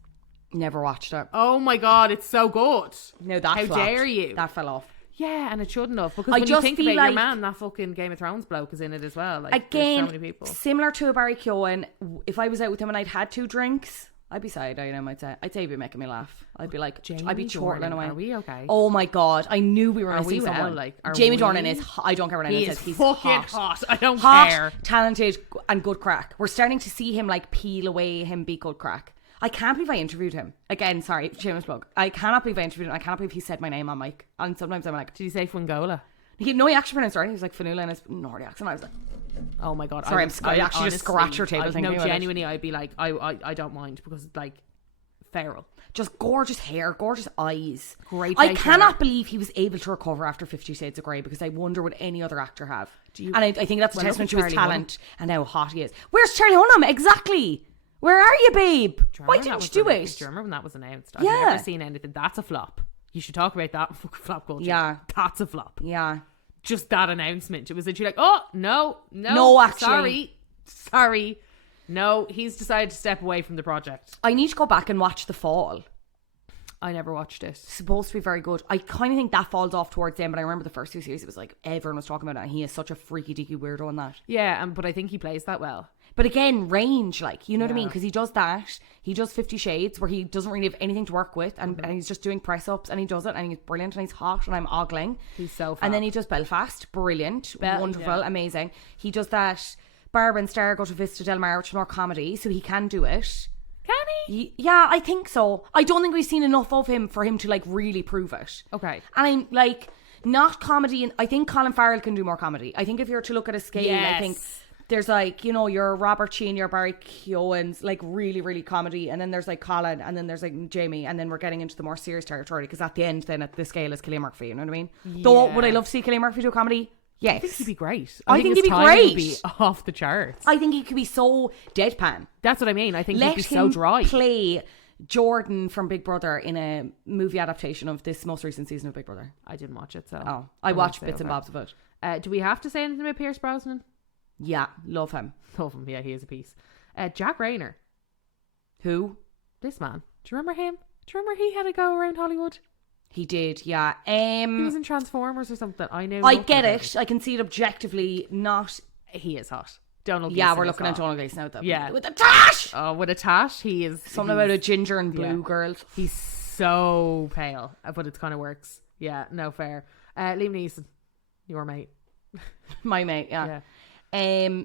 Never watched it. Oh my god, it's so good. No, that How dare you? That fell off. Yeah, and it shouldn't have, because when you think about your man, that fucking Game of Thrones bloke is in it as well. Like, again, there's so many people. Similar to a Barry Keoghan, if I was out with him and I'd had 2 drinks, I'd be side-eyed him. I'd say he'd be making me laugh. I'd be like, I'd be chortling away. Are we okay? Oh my god, I knew we were missing someone. Like, Jamie Dornan is. I don't care what anyone says. He's fucking hot. I don't hot, care. Talented and good crack. We're starting to see him like peel away him be good crack. I can't believe I interviewed him. Again, sorry, shameless plug. I cannot believe I interviewed him. I cannot believe he said my name on mic. And sometimes I'm like, did he say Fungola? He actually pronounced it right. He was like Fionnuala in his Nordic accent. I was like, oh my god. Sorry, I actually just scratch your table. No, genuinely, I'd be like, I don't mind, because like, feral. Just gorgeous hair, gorgeous eyes. Great. I cannot believe he was able to recover after 50 Shades of Grey, because I wonder would any other actor have. And I think that's a testament to his talent and how hot he is. Where's Charlie Hunnam? Exactly. Where are you, babe? Why didn't you do it? Do you remember when that was announced? I've never seen anything. That's a flop. You should talk about that fucking flop culture. Yeah. That's a flop. Yeah. Just that announcement. It was literally like, oh, no, actually. Sorry. No, he's decided to step away from the project. I need to go back and watch The Fall. I never watched it. It's supposed to be very good. I kind of think that falls off towards the end, but I remember the first 2 series, it was like everyone was talking about it, and he is such a freaky deaky weirdo in that. Yeah, but I think he plays that well. But again, range, like, you know what I mean? Because he does that. He does 50 Shades, where he doesn't really have anything to work with, and he's just doing press-ups, and he does it, and he's brilliant, and he's hot, and I'm ogling. He's so fab. And then he does Belfast, brilliant, wonderful, amazing. He does that Barbara and Star go to Vista Del Mar, which is more comedy, so he can do it. Can he? Yeah, I think so. I don't think we've seen enough of him for him to like really prove it. Okay. And I'm like, not comedy, and I think Colin Farrell can do more comedy. I think if you're to look at a scale, I think there's like, you know, your Robert Sheen, your Barry Keoghan's like really, really comedy, and then there's like Colin, and then there's like Jamie, and then we're getting into the more serious territory, because at the end then at the scale is Cillian Murphy, you know what I mean? Yeah. Though would I love to see Cillian Murphy do a comedy? Yes. I think he'd be great. I think he'd be great. Would be off the charts. I think he could be so deadpan. That's what I mean. I think he'd be so dry. Let him play Jordan from Big Brother in a movie adaptation of this most recent season of Big Brother. I didn't watch it, so. Oh, I watched bits and bobs of it. Do we have to say anything about Pierce Brosnan? Yeah, love him. Love him, yeah, he is a piece. Jack Rayner. Who? This man. Do you remember him? Do you remember he had a go around Hollywood? He did, yeah. He was in Transformers or something. I know. I get it. I can see it objectively. Not. He is hot. Donald Gleeson. Yeah, we're looking at Donald Gleeson now, though. Yeah. With a tash! Oh, with a tash. He is. Something about a ginger and blue girl. He's so pale, but it kind of works. Yeah, no fair. Liam Neeson. Your mate. My mate, yeah.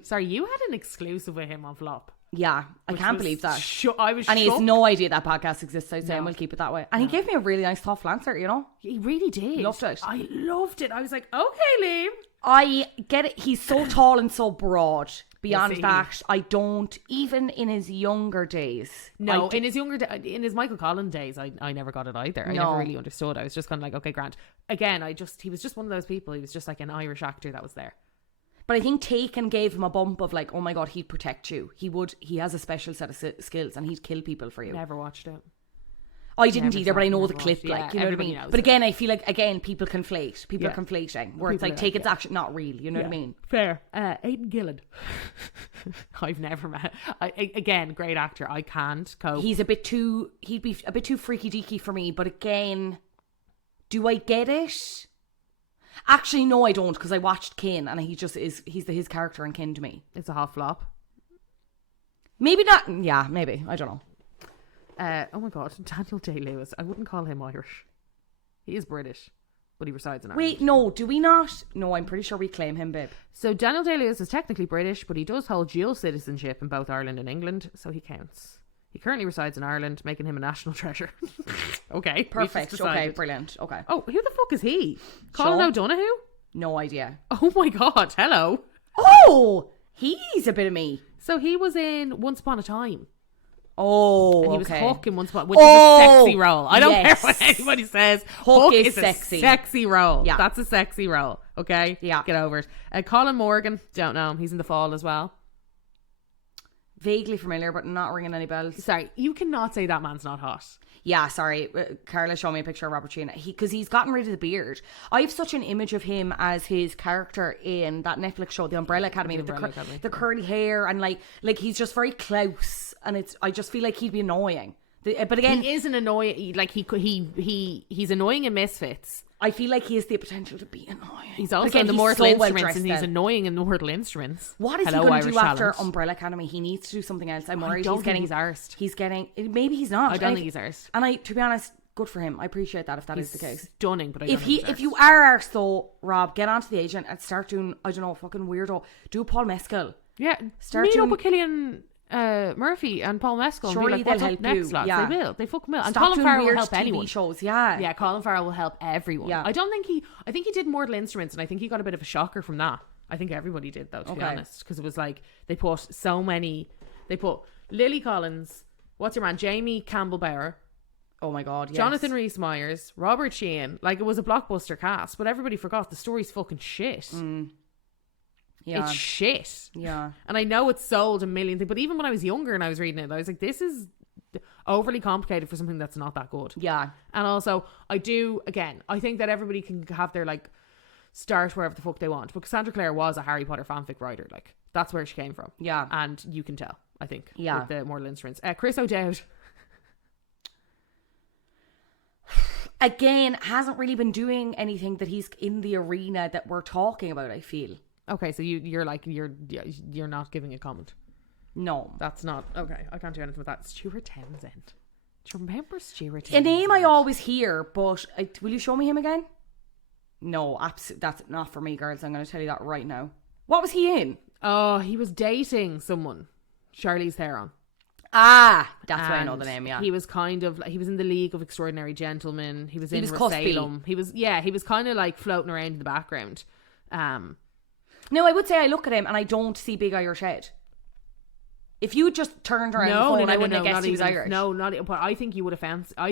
Sorry, you had an exclusive with him on Flop. Yeah, I can't believe that. I was and he has shocked. no idea that podcast exists, I'd say, and No. we'll keep it that way. And he gave me a really nice, thoughtful answer, you know? He really did. Loved it. I loved it. I was like, okay, Liam. I get it. He's so tall and so broad. Beyond Yes, he that, I don't, even in his younger days. No, in his Michael Collin days, I never got it either. I never really understood. I was just kind of like, okay, Grant. Again, he was just one of those people. He was just like an Irish actor that was there. But I think Taken gave him a bump of like, oh my God, he'd protect you. He has a special set of skills and he'd kill people for you. Never watched it. I didn't Never either, saw but I it, know never the clip, watched it. like, Yeah, you know what I everybody mean? knows But it. again, I feel like, people conflate. People Yeah. are conflating. Where it's like, do, Taken's actually not real, you know what I mean? Fair. Aidan Gillen. I've never met. Again, great actor. I can't cope. He'd be a bit too freaky deaky for me, but again, do I get it? Actually, no, I don't, because I watched Kin and he's his character in Kin to me. It's a hot flop. Maybe not. Yeah, maybe. I don't know. Oh my God, Daniel Day-Lewis. I wouldn't call him Irish. He is British, but he resides in Ireland. Wait, no, do we not? No, I'm pretty sure we claim him, babe. So Daniel Day-Lewis is technically British, but he does hold dual citizenship in both Ireland and England, so he counts. He currently resides in Ireland, making him a national treasure. Okay, Perfect. we've Okay, decided. brilliant. Okay. Oh, who the fuck is he? Colin Sean? O'Donoghue? No idea. Oh my God, hello. Oh, he's a bit of me. So he was in Once Upon a Time. Oh, And he was okay. Hook in Once Upon, which is a sexy role. I don't yes. care what anybody says. Hook is a sexy. sexy role. Yeah. That's a sexy role. Okay? Yeah. Get over it. Colin Morgan, don't know him. He's in The Fall as well. Vaguely familiar, but not ringing any bells. Sorry, you cannot say that man's not hot. Yeah, sorry. Carla showed me a picture of Robert Sheena. Because he's gotten rid of the beard. I have such an image of him as his character in that Netflix show, The Umbrella Academy, with the curly hair, and like he's just very close, and I just feel like he'd be annoying. But again, He is an annoying, like he's annoying in Misfits. I feel like he has the potential to be annoying. He's also again, in the he's Mortal so well Instruments, dressed and he's then. annoying in the Mortal Instruments. What is Hello, he going to Irish do after talent. Umbrella Academy? He needs to do something else. I'm I worried don't he's think getting. he's arsed. He's getting. Maybe he's not. I don't think he's arsed. And to be honest, good for him. I appreciate that if that is He's the case. stunning, but I don't If think he's if you arsed. are arsed though, Rob, get onto the agent and start doing, I don't know, fucking weirdo. Do Paul Mescal. Yeah, Start meet up doing- with Killian Murphy and Paul Mescal and Surely be like, what's they'll up help next, you, lads? yeah. They will. They fucking will. And Stop Colin doing Farrell will weird help TV anyone. shows. Yeah. Yeah, Colin Farrell will help everyone. Yeah. I think he did Mortal Instruments, and I think he got a bit of a shocker from that. I think everybody did, though, to be Okay. honest, because it was like they put Lily Collins, what's your man, Jamie Campbell Bower, Oh my god. Yes. Jonathan Rhys Meyers, Robert Sheehan. Like, it was a blockbuster cast, but everybody forgot the story's fucking shit. Yeah. It's shit. Yeah. And I know it's sold a million things, but even when I was younger and I was reading it, I was like, this is overly complicated for something that's not that good. Yeah. And also, I think that everybody can have their, like, start wherever the fuck they want. But Cassandra Clare was a Harry Potter fanfic writer. Like, that's where she came from. Yeah. And you can tell, I think, Yeah. with the Mortal Instruments. Chris O'Dowd. Again, hasn't really been doing anything that he's in the arena that we're talking about, I feel. Okay, so you're not giving a comment. No. That's not okay. I can't do anything with that. Stuart Townsend. Do you remember Stuart A Townsend? name I always hear, but will you show me him again? No, that's not for me, girls. I'm going to tell you that right now. What was he in? Oh, he was dating someone. Charlize Theron. Ah, that's why I know And the name, yeah. He was kind of he was in the League of Extraordinary Gentlemen. He was in was cuspy. Salem. He was kind of like floating around in the background. No, I would say I look at him and I don't see Big Irish Head. If you just turned around the phone, I wouldn't have guessed he was Irish. No, not. But I think you would have I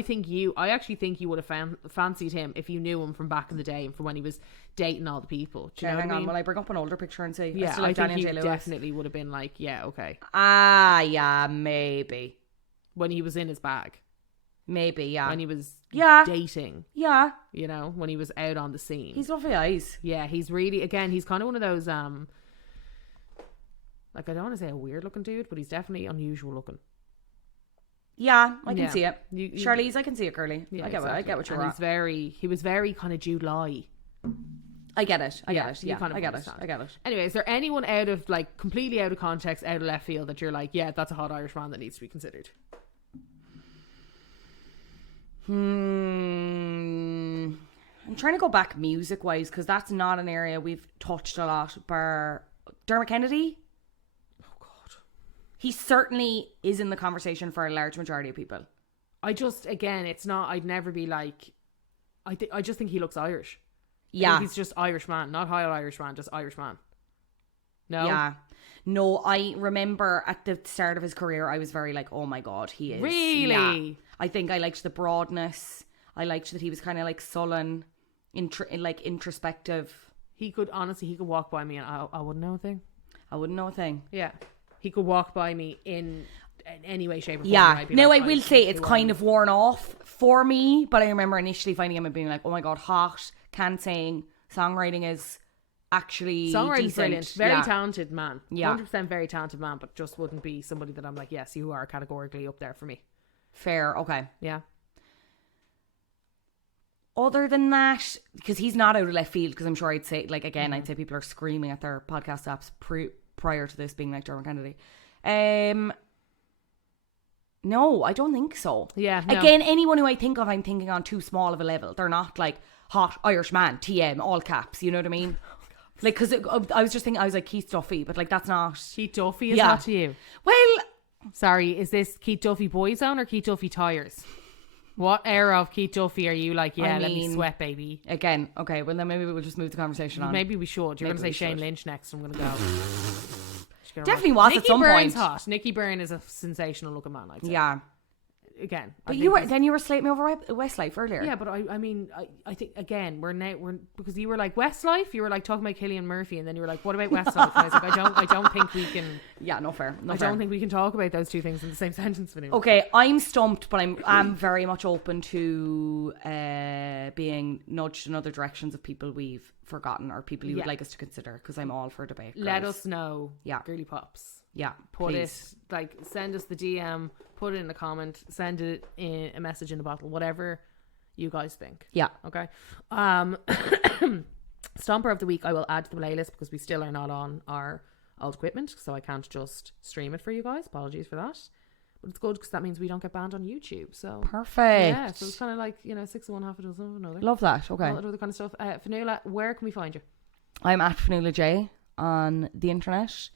actually think you would have fancied him if you knew him from back in the day and from when he was dating all the people. Do you know what hang I on, mean? will I bring up an older picture and see? Yeah, still I have think Daniel he J. Lewis. definitely would have been like, yeah, okay. Ah, yeah, maybe. When he was in his bag. Maybe, yeah. When he was Yeah. dating. Yeah. You know, when he was out on the scene. He's lovely eyes. Yeah, he's really, again, he's kind of one of those, like, I don't want to say a weird looking dude, but he's definitely unusual looking. Yeah, I can Yeah. see it. You- Charlize, I can see it, girly. Yeah, I get what you're and at. he was very kind of Jude Law. I get it. I Yeah, get it. you Yeah, kind of I get it. understand. I get it. Anyway, is there anyone out of, like, completely out of context, out of left field that you're like, yeah, that's a hot Irish man that needs to be considered? I'm trying to go back music wise because that's not an area we've touched a lot. Bar Dermot Kennedy. Oh, God. He certainly is in the conversation for a large majority of people. I just, again, it's not, I'd never be like, I just think he looks Irish. Yeah. He's just Irish man, not high Irish man, just Irish man. No? Yeah. No, I remember at the start of his career, I was very like, oh my God, he is. Really? Yeah. I think I liked the broadness. I liked that he was kind of like sullen, introspective. He could walk by me and I wouldn't know a thing. I wouldn't know a thing. Yeah. He could walk by me in any way, shape or form. Yeah. Now I will say it's kind of worn off for me, but I remember initially finding him and being like, oh my God, hot, can't sing, songwriting is actually songwriting's brilliant. Very yeah. talented man. Yeah. 100% very talented man, but just wouldn't be somebody that I'm like, yes, you are categorically up there for me. Fair, okay. Yeah. Other than that, because he's not out of left field, because I'm sure I'd say, like, again, I'd say people are screaming at their podcast apps prior to this being like Dermot Kennedy. No, I don't think so. Yeah. No. Again, anyone who I think of, I'm thinking on too small of a level. They're not like hot Irish man, TM, all caps, you know what I mean? Like, because I was just thinking, I was like, Keith Duffy, but like, that's not. Keith Duffy is not to you. Well, sorry, is this Keith Duffy Boyzone or Keith Duffy Tires? What era of Keith Duffy are you like, yeah, let me sweat, baby? Again, okay, well then maybe we'll just move the conversation on. Maybe we should. You're going to say Shane Lynch next, I'm going to go. Definitely was Nicky at some Byrne's point. hot. Nicky Byrne is a sensational looking man, I'd say. Yeah. Again. But then you were slating me over Westlife earlier. Yeah, but I mean, I think, again, we're because you were like, Westlife, you were like talking about Cillian Murphy, and then you were like, what about Westlife? And I was like, I don't think we can. Yeah, no fair. I don't think we can talk about those two things in the same sentence. Okay, I'm stumped, but I'm very much open to being nudged in other directions of people we've forgotten or people you would like us to consider, because I'm all for debate. Let us know. Yeah. Girly Pops. Yeah, put please. it, like, send us the DM, put it in the comment, send it in a message in the bottle, whatever you guys think. Yeah. Okay. Stomper of the week I will add to the playlist because we still are not on our old equipment, so I can't just stream it for you guys. Apologies for that. But it's good because that means we don't get banned on YouTube. So perfect. Yeah, so it's kind of like, 6 of one, half a dozen of another. Love that. Okay. All that other kind of stuff. Fionnuala, where can we find you? I'm at Fionnuala Jay on the internet.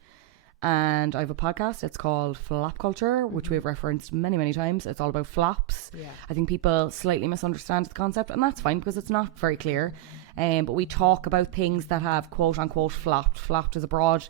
And I have a podcast. It's called Flop Culture, which we've referenced many, many times. It's all about flops. Yeah. I think people slightly misunderstand the concept, and that's fine because it's not very clear. But we talk about things that have quote unquote flopped. Flopped is a broad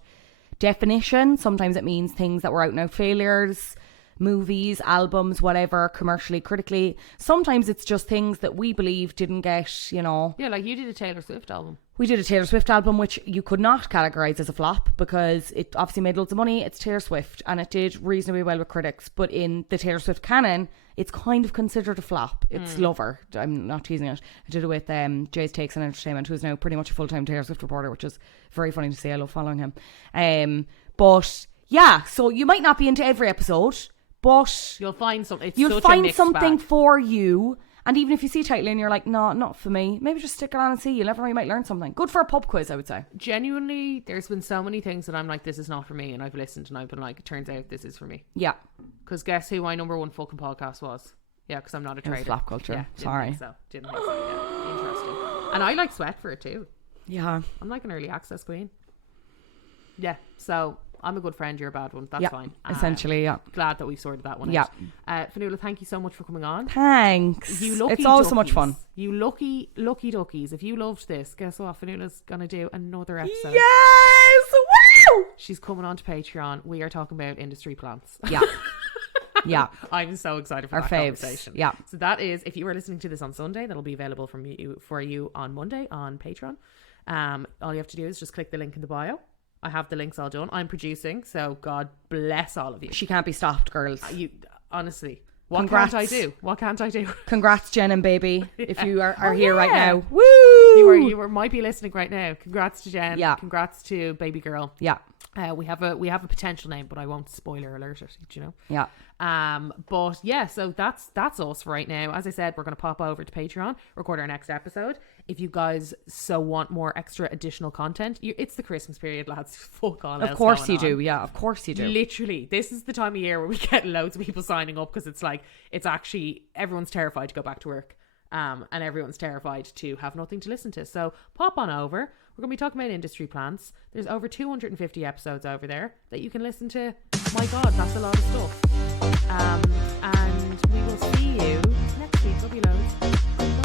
definition. Sometimes it means things that were out and out failures, movies, albums, whatever, commercially, critically. Sometimes it's just things that we believe didn't get, Yeah, like you did a Taylor Swift album. We did a Taylor Swift album, which you could not categorise as a flop because it obviously made loads of money. It's Taylor Swift and it did reasonably well with critics. But in the Taylor Swift canon, it's kind of considered a flop. It's Lover. I'm not teasing it. I did it with Jay's Takes on Entertainment, who's now pretty much a full-time Taylor Swift reporter, which is very funny to see. I love following him. But yeah, so you might not be into every episode, but you'll find something. You'll find something for you. And even if you see a title and you're like, no, not for me, maybe just stick it on and see. You never know, you might learn something. Good for a pub quiz, I would say. Genuinely, there's been so many things that I'm like, this is not for me. And I've listened and I've been like, it turns out this is for me. Yeah. Because guess who my number one fucking podcast was? Yeah, because I'm not a trader. Flop Culture. Yeah, Sorry. Didn't think so. Yeah, interesting. And I like Sweat for it too. Yeah. I'm like an early access queen. Yeah, so I'm a good friend, you're a bad one. That's fine. Essentially, yeah. Glad that we sorted that one out. Fionnuala, thank you so much for coming on. Thanks. You lucky it's always duckies. So much fun. You lucky duckies. If you loved this, guess what? Fionnuala's going to do another episode. Yes! Woo! She's coming on to Patreon. We are talking about industry plants. Yeah. Yeah. I'm so excited for our that faves. Conversation. Yeah. So that is, if you are listening to this on Sunday, that'll be available for you on Monday on Patreon. All you have to do is just click the link in the bio. I have the links all done. I'm producing, so God bless all of you. She can't be stopped, girls. You honestly, what can't I do? What can't I do? Congrats, Jen and baby, if you are here right now. Woo! You might be listening right now. Congrats to Jen. Yeah. Congrats to baby girl. Yeah. We have a potential name, but I won't spoiler alert it. Do you know? Yeah. But yeah, so that's us for right now. As I said, we're going to pop over to Patreon, record our next episode. If you guys so want more extra additional content, it's the Christmas period, lads. Fuck all else. Of course you going do. on. Yeah, of course you do. Literally, this is the time of year where we get loads of people signing up because it's like, it's actually, everyone's terrified to go back to work. And everyone's terrified to have nothing to listen to. So pop on over. We're going to be talking about industry plants. There's over 250 episodes over there that you can listen to. My God, that's a lot of stuff. And we will see you next week. Love you loads.